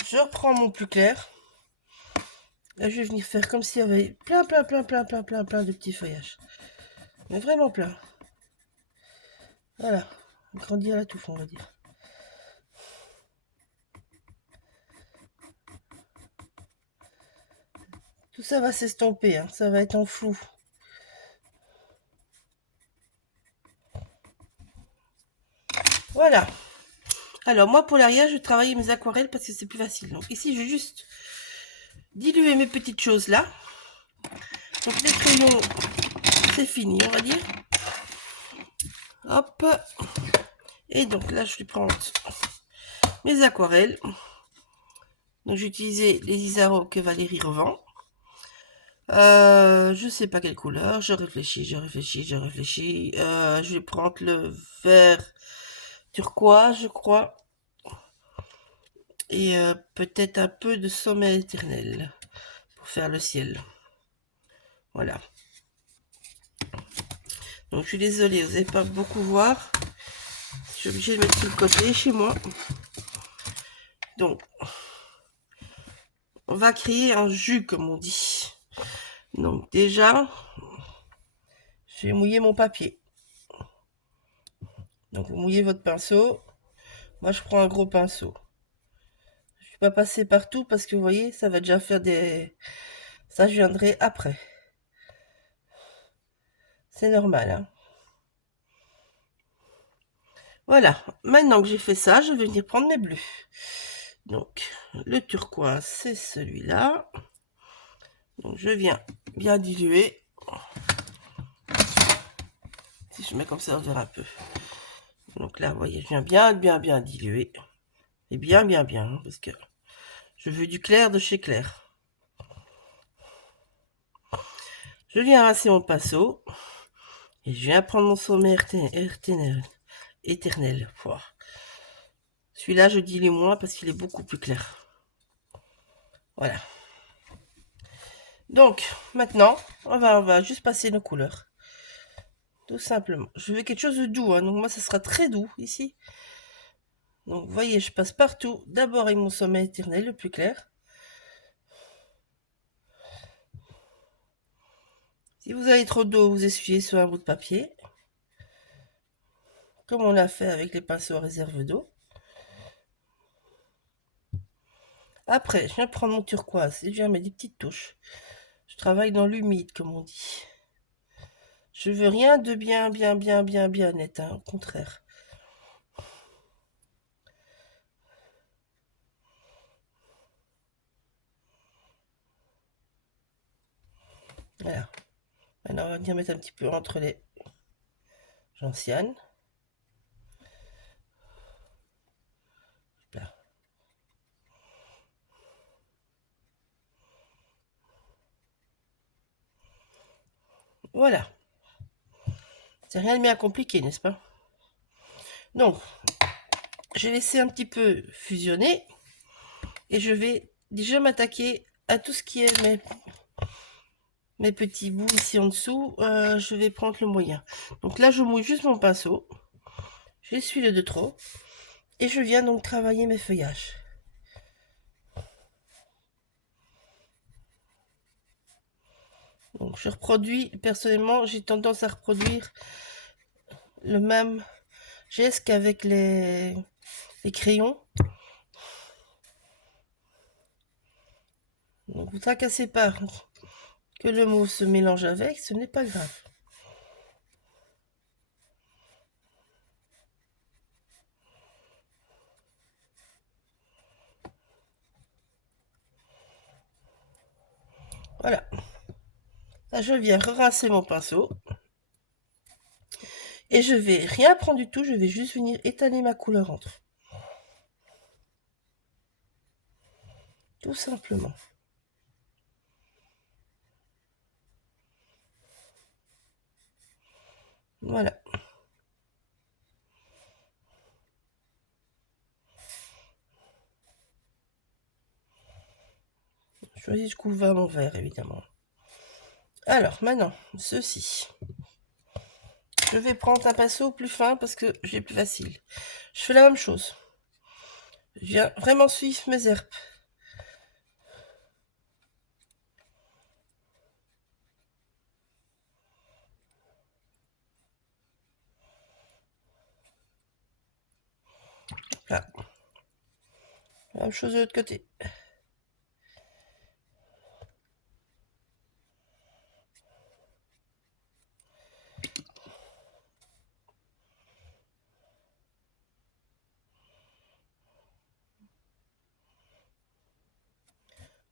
Je reprends mon plus clair. Là, je vais venir faire comme s'il y avait plein de petits feuillages. Mais vraiment plein. Voilà. Grandir la touffe, on va dire. Tout ça va s'estomper, hein, ça va être en flou. Voilà. Alors, moi, pour l'arrière, je vais travailler mes aquarelles parce que c'est plus facile. Donc, ici, je vais juste diluer mes petites choses là. Donc, les crayons, c'est fini, on va dire. Hop. Et donc, là, je vais prendre mes aquarelles. Donc, j'ai utilisé les Isaro que Valérie revend. Je sais pas quelle couleur. Je réfléchis. Je vais prendre le vert turquoise, je crois. Et peut-être un peu de sommet éternel pour faire le ciel. Voilà. Donc je suis désolée, vous n'allez pas beaucoup voir. Je suis obligée de mettre sur le côté chez moi. Donc, on va créer un jus, comme on dit. Donc déjà, je vais mouiller mon papier. Donc vous mouillez votre pinceau. Moi, je prends un gros pinceau. Je ne vais pas passer partout parce que vous voyez, ça va déjà faire des... Ça, je viendrai après. C'est normal, hein. Voilà, maintenant que j'ai fait ça, je vais venir prendre mes bleus. Donc, le turquoise, c'est celui-là. Donc, je viens bien diluer. Si je mets comme ça, on verra un peu. Donc là, vous voyez, je viens bien diluer. Et bien, hein, parce que je veux du clair de chez Clair. Je viens rincer mon pinceau. Et je viens prendre mon sommet éternel. Celui-là, je dilue moins parce qu'il est beaucoup plus clair. Voilà. Donc, maintenant, on va juste passer nos couleurs. Tout simplement. Je veux quelque chose de doux, hein, donc moi, ça sera très doux ici. Donc, vous voyez, je passe partout. D'abord avec mon sommet éternel, le plus clair. Si vous avez trop d'eau, vous essuyez sur un bout de papier. Comme on l'a fait avec les pinceaux à réserve d'eau. Après, je viens prendre mon turquoise et je viens mettre des petites touches. Je travaille dans l'humide, comme on dit. Je veux rien de bien net, hein, au contraire. Voilà. Maintenant, on va venir mettre un petit peu entre les gentianes. Là. Voilà. C'est rien de bien compliqué, n'est-ce pas? Donc, j'ai laissé un petit peu fusionner. Et je vais déjà m'attaquer à tout ce qui est mes petits bouts ici en dessous. Je vais prendre le moyen. Donc là, je mouille juste mon pinceau. J'essuie le de trop. Et je viens donc travailler mes feuillages. Donc je reproduis, personnellement, j'ai tendance à reproduire le même geste qu'avec les crayons. Vous tracassez pas que le mot se mélange avec, ce n'est pas grave. Voilà. Là, je viens rincer mon pinceau. Et je vais rien prendre du tout, je vais juste venir étaler ma couleur entre. Tout simplement. Voilà. Je choisis de couvrir mon verre, évidemment. Alors, maintenant, ceci. Je vais prendre un pinceau plus fin parce que j'ai plus facile. Je fais la même chose. Je viens vraiment suivre mes herbes. Là. La même chose de l'autre côté.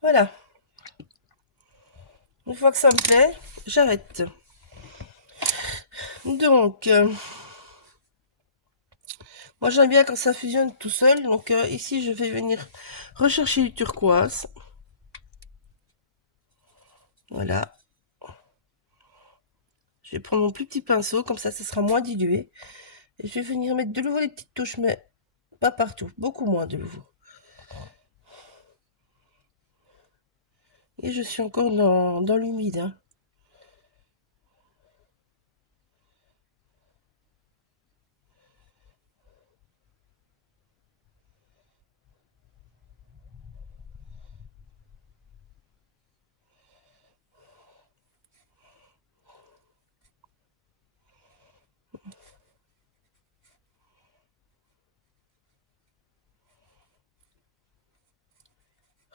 Voilà. Une fois que ça me plaît, j'arrête. Donc, moi j'aime bien quand ça fusionne tout seul. Donc ici, je vais venir rechercher du turquoise. Voilà. Je vais prendre mon plus petit pinceau, comme ça sera moins dilué. Et je vais venir mettre de nouveau les petites touches, mais pas partout, beaucoup moins de nouveau. Et je suis encore dans l'humide. Hein.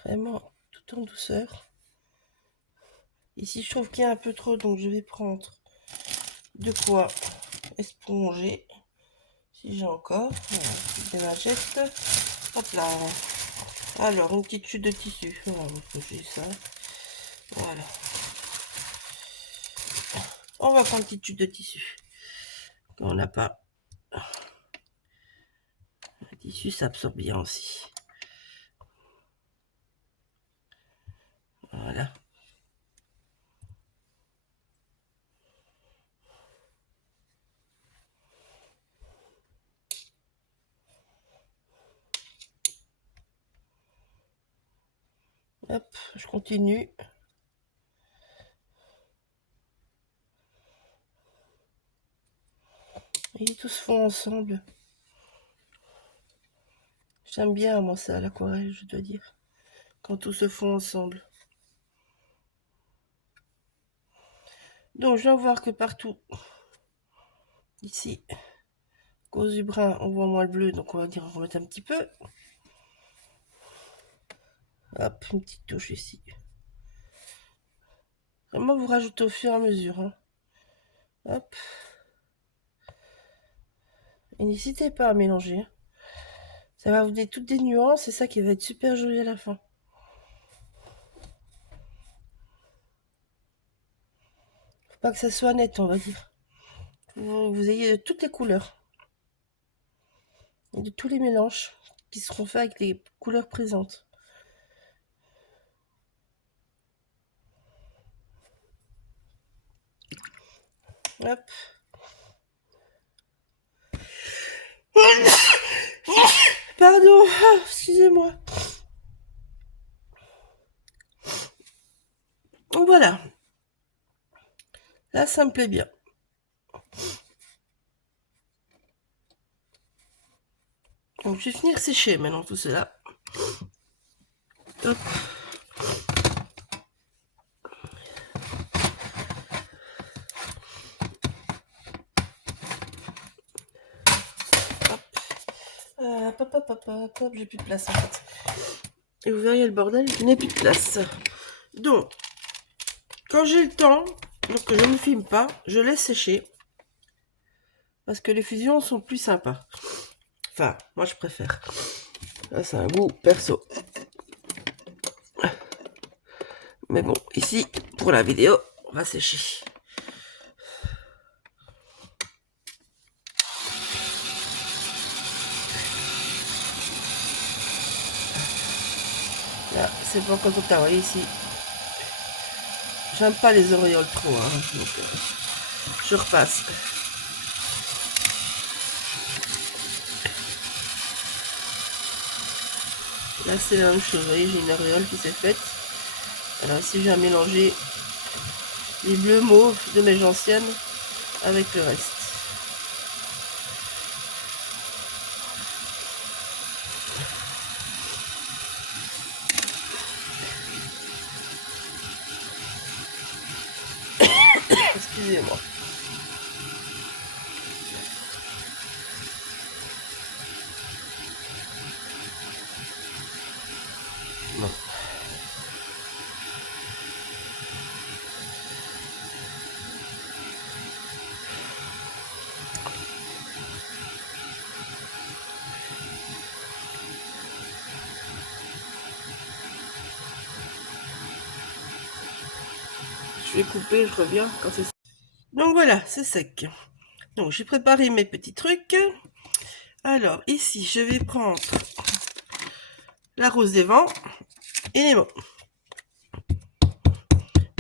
Vraiment, tout en douceur. Ici, je trouve qu'il y a un peu trop, donc je vais prendre de quoi esponger. Si j'ai encore. Voilà, des magettes. Hop là. Alors, une petite chute de tissu. Voilà, j'ai ça. Voilà. On va prendre une petite chute de tissu. Quand on n'a pas. Le tissu s'absorbe bien aussi. Voilà. Hop, je continue. Et tout se fond ensemble. J'aime bien, moi, ça, l'aquarelle, je dois dire. Quand tout se fond ensemble. Donc, je viens voir que partout, ici, à cause du brun, on voit moins le bleu, donc on va dire on remettre un petit peu. Hop, une petite touche ici. Vraiment, vous rajoutez au fur et à mesure. Hein. Hop. Et n'hésitez pas à mélanger. Ça va vous donner toutes des nuances, c'est ça qui va être super joli à la fin. Faut pas que ça soit net, on va dire. Vous ayez de toutes les couleurs. Et de tous les mélanges qui seront faits avec les couleurs présentes. Hop. Pardon, excusez-moi. Donc voilà. Là, ça me plaît bien. Donc je vais finir sécher maintenant tout cela. Hop. Hop, j'ai plus de place en fait. Et vous verriez le bordel, je n'ai plus de place. Donc, quand j'ai le temps, donc que je ne filme pas, je laisse sécher. Parce que les fusions sont plus sympas. Enfin, moi je préfère. Ça, c'est un goût perso. Mais bon, ici, pour la vidéo, on va sécher. Là, c'est pas comme ça, vous voyez ici. J'aime pas les auréoles trop, hein, donc je repasse. Là, c'est la même chose, vous voyez, j'ai une auréole qui s'est faite. Alors ici, j'ai mélangé les bleus mauves de mes gentiennes avec le reste. Excusez-moi. Non. Je vais couper, je reviens quand c'est sec. Donc voilà, c'est sec. Donc j'ai préparé mes petits trucs. Alors ici, je vais prendre la rose des vents et les mots.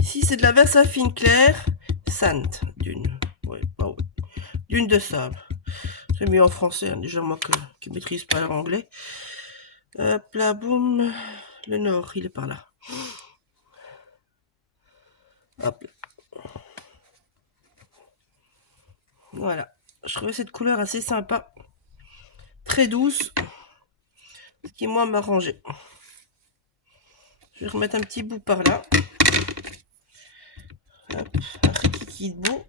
Ici, c'est de la Versafine claire, Sainte, d'une. Ouais, oh, d'une de sable. C'est mieux en français, hein, déjà moi qui ne maîtrise pas l'anglais. Hop là, boum. Le nord, il est par là. Hop là. Voilà. Je trouvais cette couleur assez sympa. Très douce. Ce qui, moi, m'a arrangé. Je vais remettre un petit bout par là. Hop, un petit bout.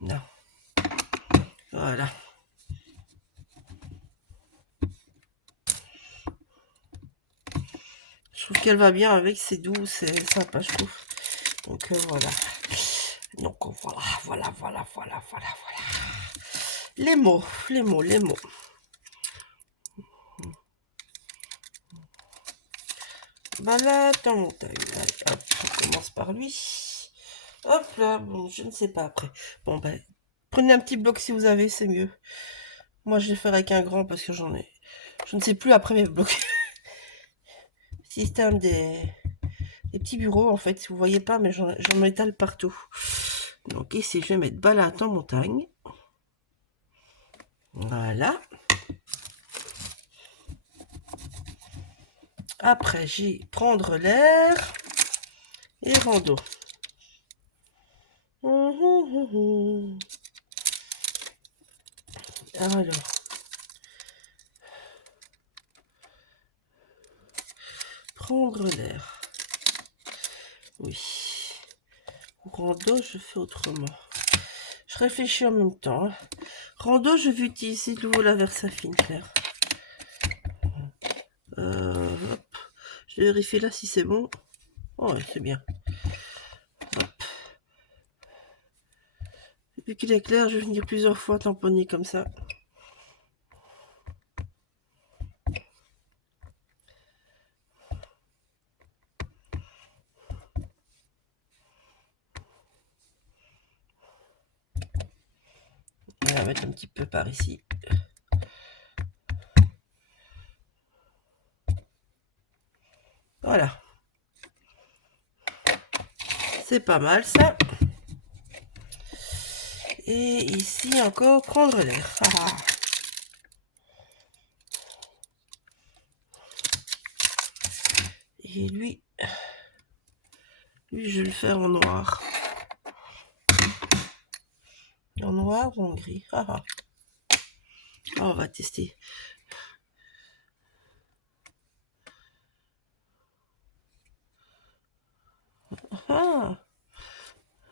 Non. Voilà. Je trouve qu'elle va bien avec, c'est doux, c'est sympa, je trouve. Donc voilà. Donc voilà. Les mots. Balade en montagne. Allez, hop, on commence par lui. Hop là, bon, je ne sais pas après. Bon, ben, prenez un petit bloc si vous avez, c'est mieux. Moi, je vais faire avec un grand parce que j'en ai. Je ne sais plus après mes blocs. Système des petits bureaux, en fait, si vous voyez pas, mais j'en étale partout. Donc ici, je vais mettre balade en montagne. Voilà. Après, j'ai prendre l'air et rando. Alors, prendre l'air. Oui. Rando, je fais autrement. Je réfléchis en même temps. Hein. Rando, je vais utiliser de nouveau la Versafine claire. Hop. Je vais vérifier là si c'est bon. Oh, ouais, c'est bien. Hop. Vu qu'il est clair, je vais venir plusieurs fois tamponner comme ça. On va mettre un petit peu par ici. Voilà. C'est pas mal ça. Et ici encore prendre l'air. Ah. Et lui, je vais le faire en noir. En noir ou en gris. Ah. Oh, on va tester. Ah.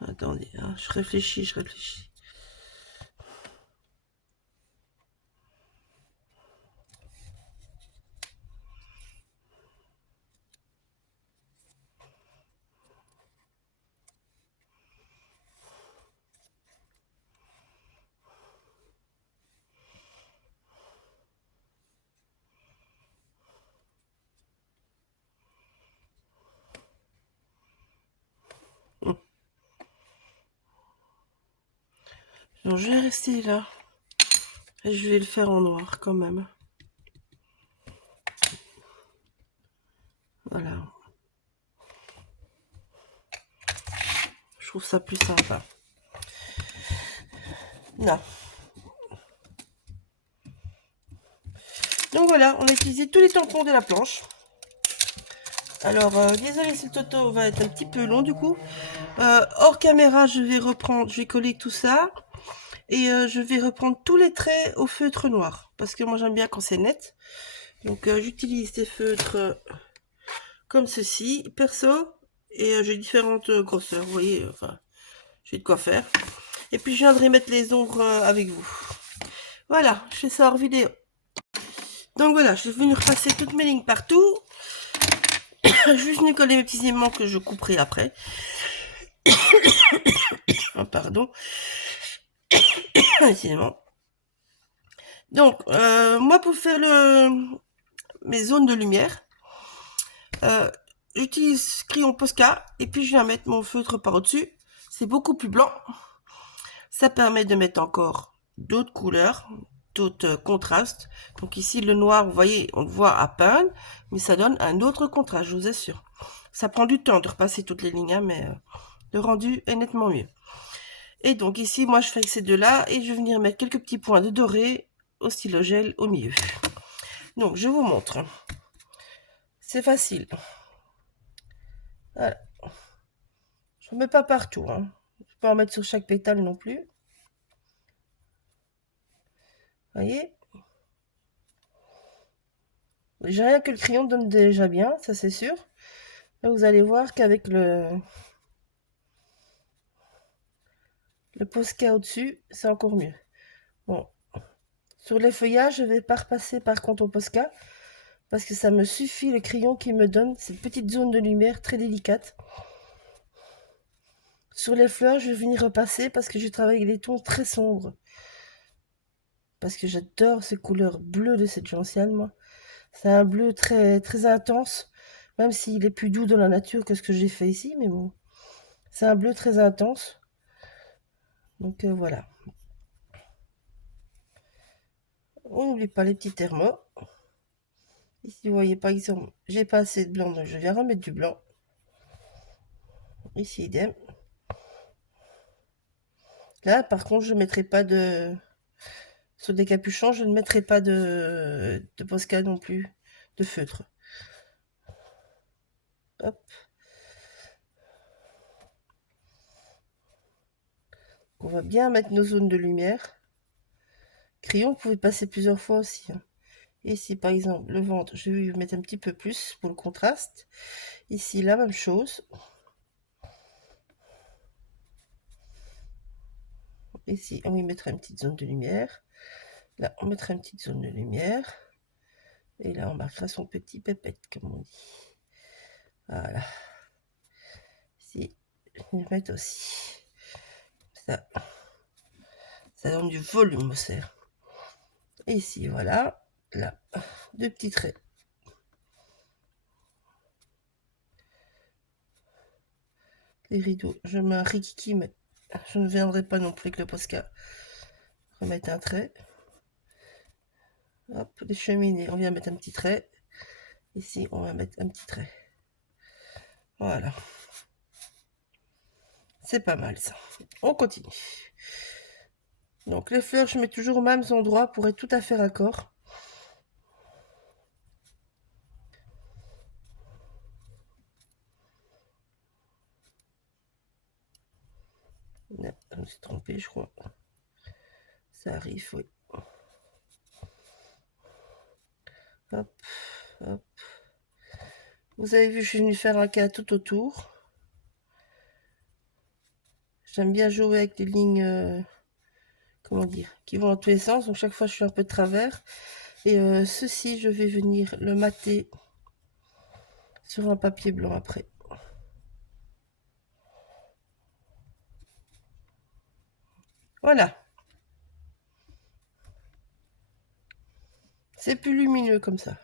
Attendez, hein, je réfléchis. Donc je vais rester là. Et je vais le faire en noir quand même. Voilà. Je trouve ça plus sympa. Non. Donc voilà, on a utilisé tous les tampons de la planche. Alors, désolé si le toto va être un petit peu long du coup. Hors caméra, je vais reprendre, je vais coller tout ça. Et je vais reprendre tous les traits au feutre noir. Parce que moi j'aime bien quand c'est net. Donc j'utilise des feutres comme ceci, perso. Et j'ai différentes grosseurs, vous voyez, enfin, j'ai de quoi faire. Et puis je viendrai mettre les ombres avec vous. Voilà, je fais ça hors vidéo. Donc voilà, je vais venir repasser toutes mes lignes partout. Juste venir coller mes petits aimants que je couperai après. Oh, pardon. Décidément. Donc, moi pour faire mes zones de lumière, j'utilise crayon Posca et puis je viens mettre mon feutre par-dessus. C'est beaucoup plus blanc. Ça permet de mettre encore d'autres couleurs, d'autres contrastes. Donc ici, le noir, vous voyez, on le voit à peine, mais ça donne un autre contraste, je vous assure. Ça prend du temps de repasser toutes les lignes, hein, mais le rendu est nettement mieux. Et donc ici, moi, je fais avec ces deux-là et je vais venir mettre quelques petits points de doré au stylo gel au milieu. Donc, je vous montre. C'est facile. Voilà. Je ne mets pas partout. Hein. Je ne vais pas en mettre sur chaque pétale non plus. Vous voyez? J'ai rien que le crayon donne déjà bien, ça c'est sûr. Là, vous allez voir qu'avec le Posca au-dessus, c'est encore mieux. Bon, sur les feuillages, je vais pas repasser par contre au Posca, parce que ça me suffit le crayon qui me donne cette petite zone de lumière très délicate. Sur les fleurs, je vais venir repasser parce que je travaille avec des tons très sombres. Parce que j'adore ces couleurs bleues de cette gentiane, moi. C'est un bleu très, très intense, même s'il est plus doux dans la nature que ce que j'ai fait ici, mais bon. C'est un bleu très intense. Donc voilà. On n'oublie pas les petits thermos. Ici, vous voyez par exemple, j'ai pas assez de blanc, donc je viens remettre du blanc. Ici, idem. Là, par contre, je ne mettrai pas de... Sur des capuchons, je ne mettrai pas de Posca non plus, de feutre. Hop. On va bien mettre nos zones de lumière. Crayon, vous pouvez passer plusieurs fois aussi. Hein. Ici, par exemple, le ventre, je vais mettre un petit peu plus pour le contraste. Ici, la même chose. Ici, on y mettra une petite zone de lumière. Là, on mettra une petite zone de lumière. Et là, on marquera son petit pépette, comme on dit. Voilà. Ici, je vais mettre aussi. Ça donne du volume au cerf. Et ici, voilà. Là, deux petits traits. Les rideaux, je mets un rikiki, mais je ne viendrai pas non plus avec le Posca. Remettre un trait. Hop, les cheminées, on vient mettre un petit trait. Ici, on va mettre un petit trait. Voilà. C'est pas mal ça. On continue. Donc les fleurs, je mets toujours aux mêmes endroits pour être tout à fait raccord. Non, je me suis trompée, je crois. Ça arrive, oui. Hop, hop. Vous avez vu, je suis venue faire un cas tout autour. J'aime bien jouer avec les lignes, comment dire, qui vont dans tous les sens. Donc chaque fois, je suis un peu de travers. Et ceci, je vais venir le mater sur un papier blanc après. Voilà. C'est plus lumineux comme ça.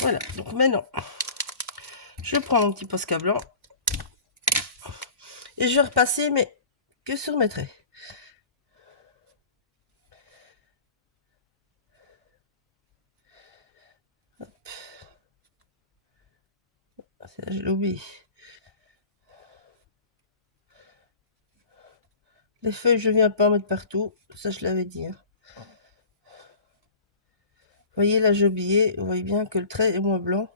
Voilà. Donc maintenant, je prends mon petit Posca blanc. Et je vais repasser, mais que sur mes traits. C'est là, je l'ai oublié. Les feuilles, je viens pas en mettre partout. Ça, je l'avais dit. Hein. Vous voyez, là, j'ai oublié. Vous voyez bien que le trait est moins blanc.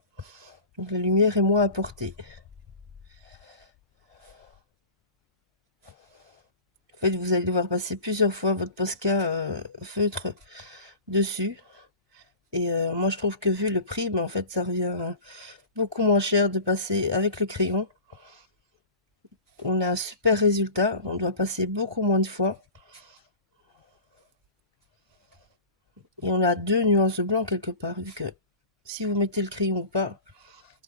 Donc, la lumière est moins apportée. En fait, vous allez devoir passer plusieurs fois votre Posca feutre dessus. Et moi, je trouve que vu le prix, en fait, ça revient beaucoup moins cher de passer avec le crayon. On a un super résultat. On doit passer beaucoup moins de fois. Et on a 2 nuances de blanc quelque part, vu que si vous mettez le crayon ou pas,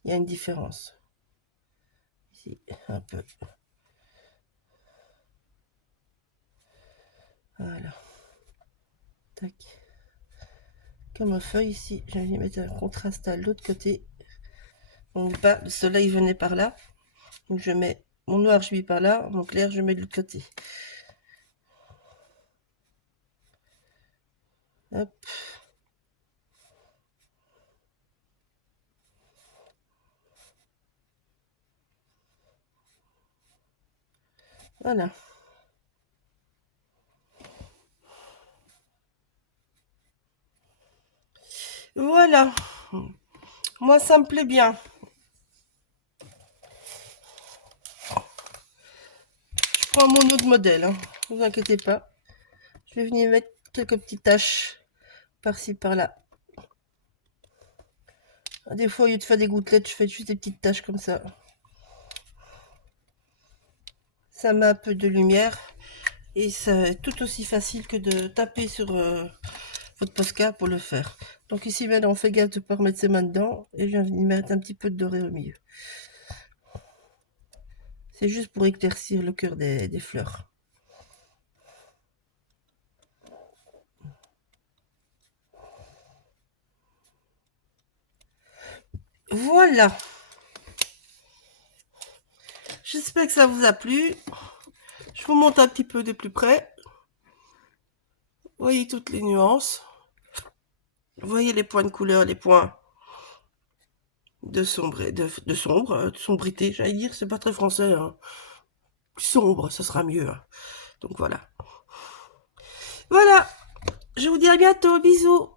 il y a une différence. Ici, un peu. Voilà. Tac. Comme feuille ici, je vais mettre un contraste à l'autre côté. Donc pas le soleil venait par là. Donc je mets mon noir, je mets par là, mon clair, je mets de l'autre côté. Hop. Voilà. Voilà. Moi, ça me plaît bien. Je prends mon autre modèle. Hein. Ne vous inquiétez pas. Je vais venir mettre quelques petites taches par-ci, par-là. Des fois, au lieu de faire des gouttelettes, je fais juste des petites taches comme ça. Ça met un peu de lumière. Et c'est tout aussi facile que de taper sur votre Posca pour le faire. Donc ici, maintenant, on fait gaffe de ne pas remettre ses mains dedans. Et je viens y mettre un petit peu de doré au milieu. C'est juste pour éclaircir le cœur des fleurs. Voilà. J'espère que ça vous a plu. Je vous montre un petit peu de plus près. Vous voyez toutes les nuances. Vous voyez les points de couleur, les points de sombrité, j'allais dire, c'est pas très français. Hein. Sombre, ce sera mieux. Hein. Donc voilà. Voilà. Je vous dis à bientôt. Bisous.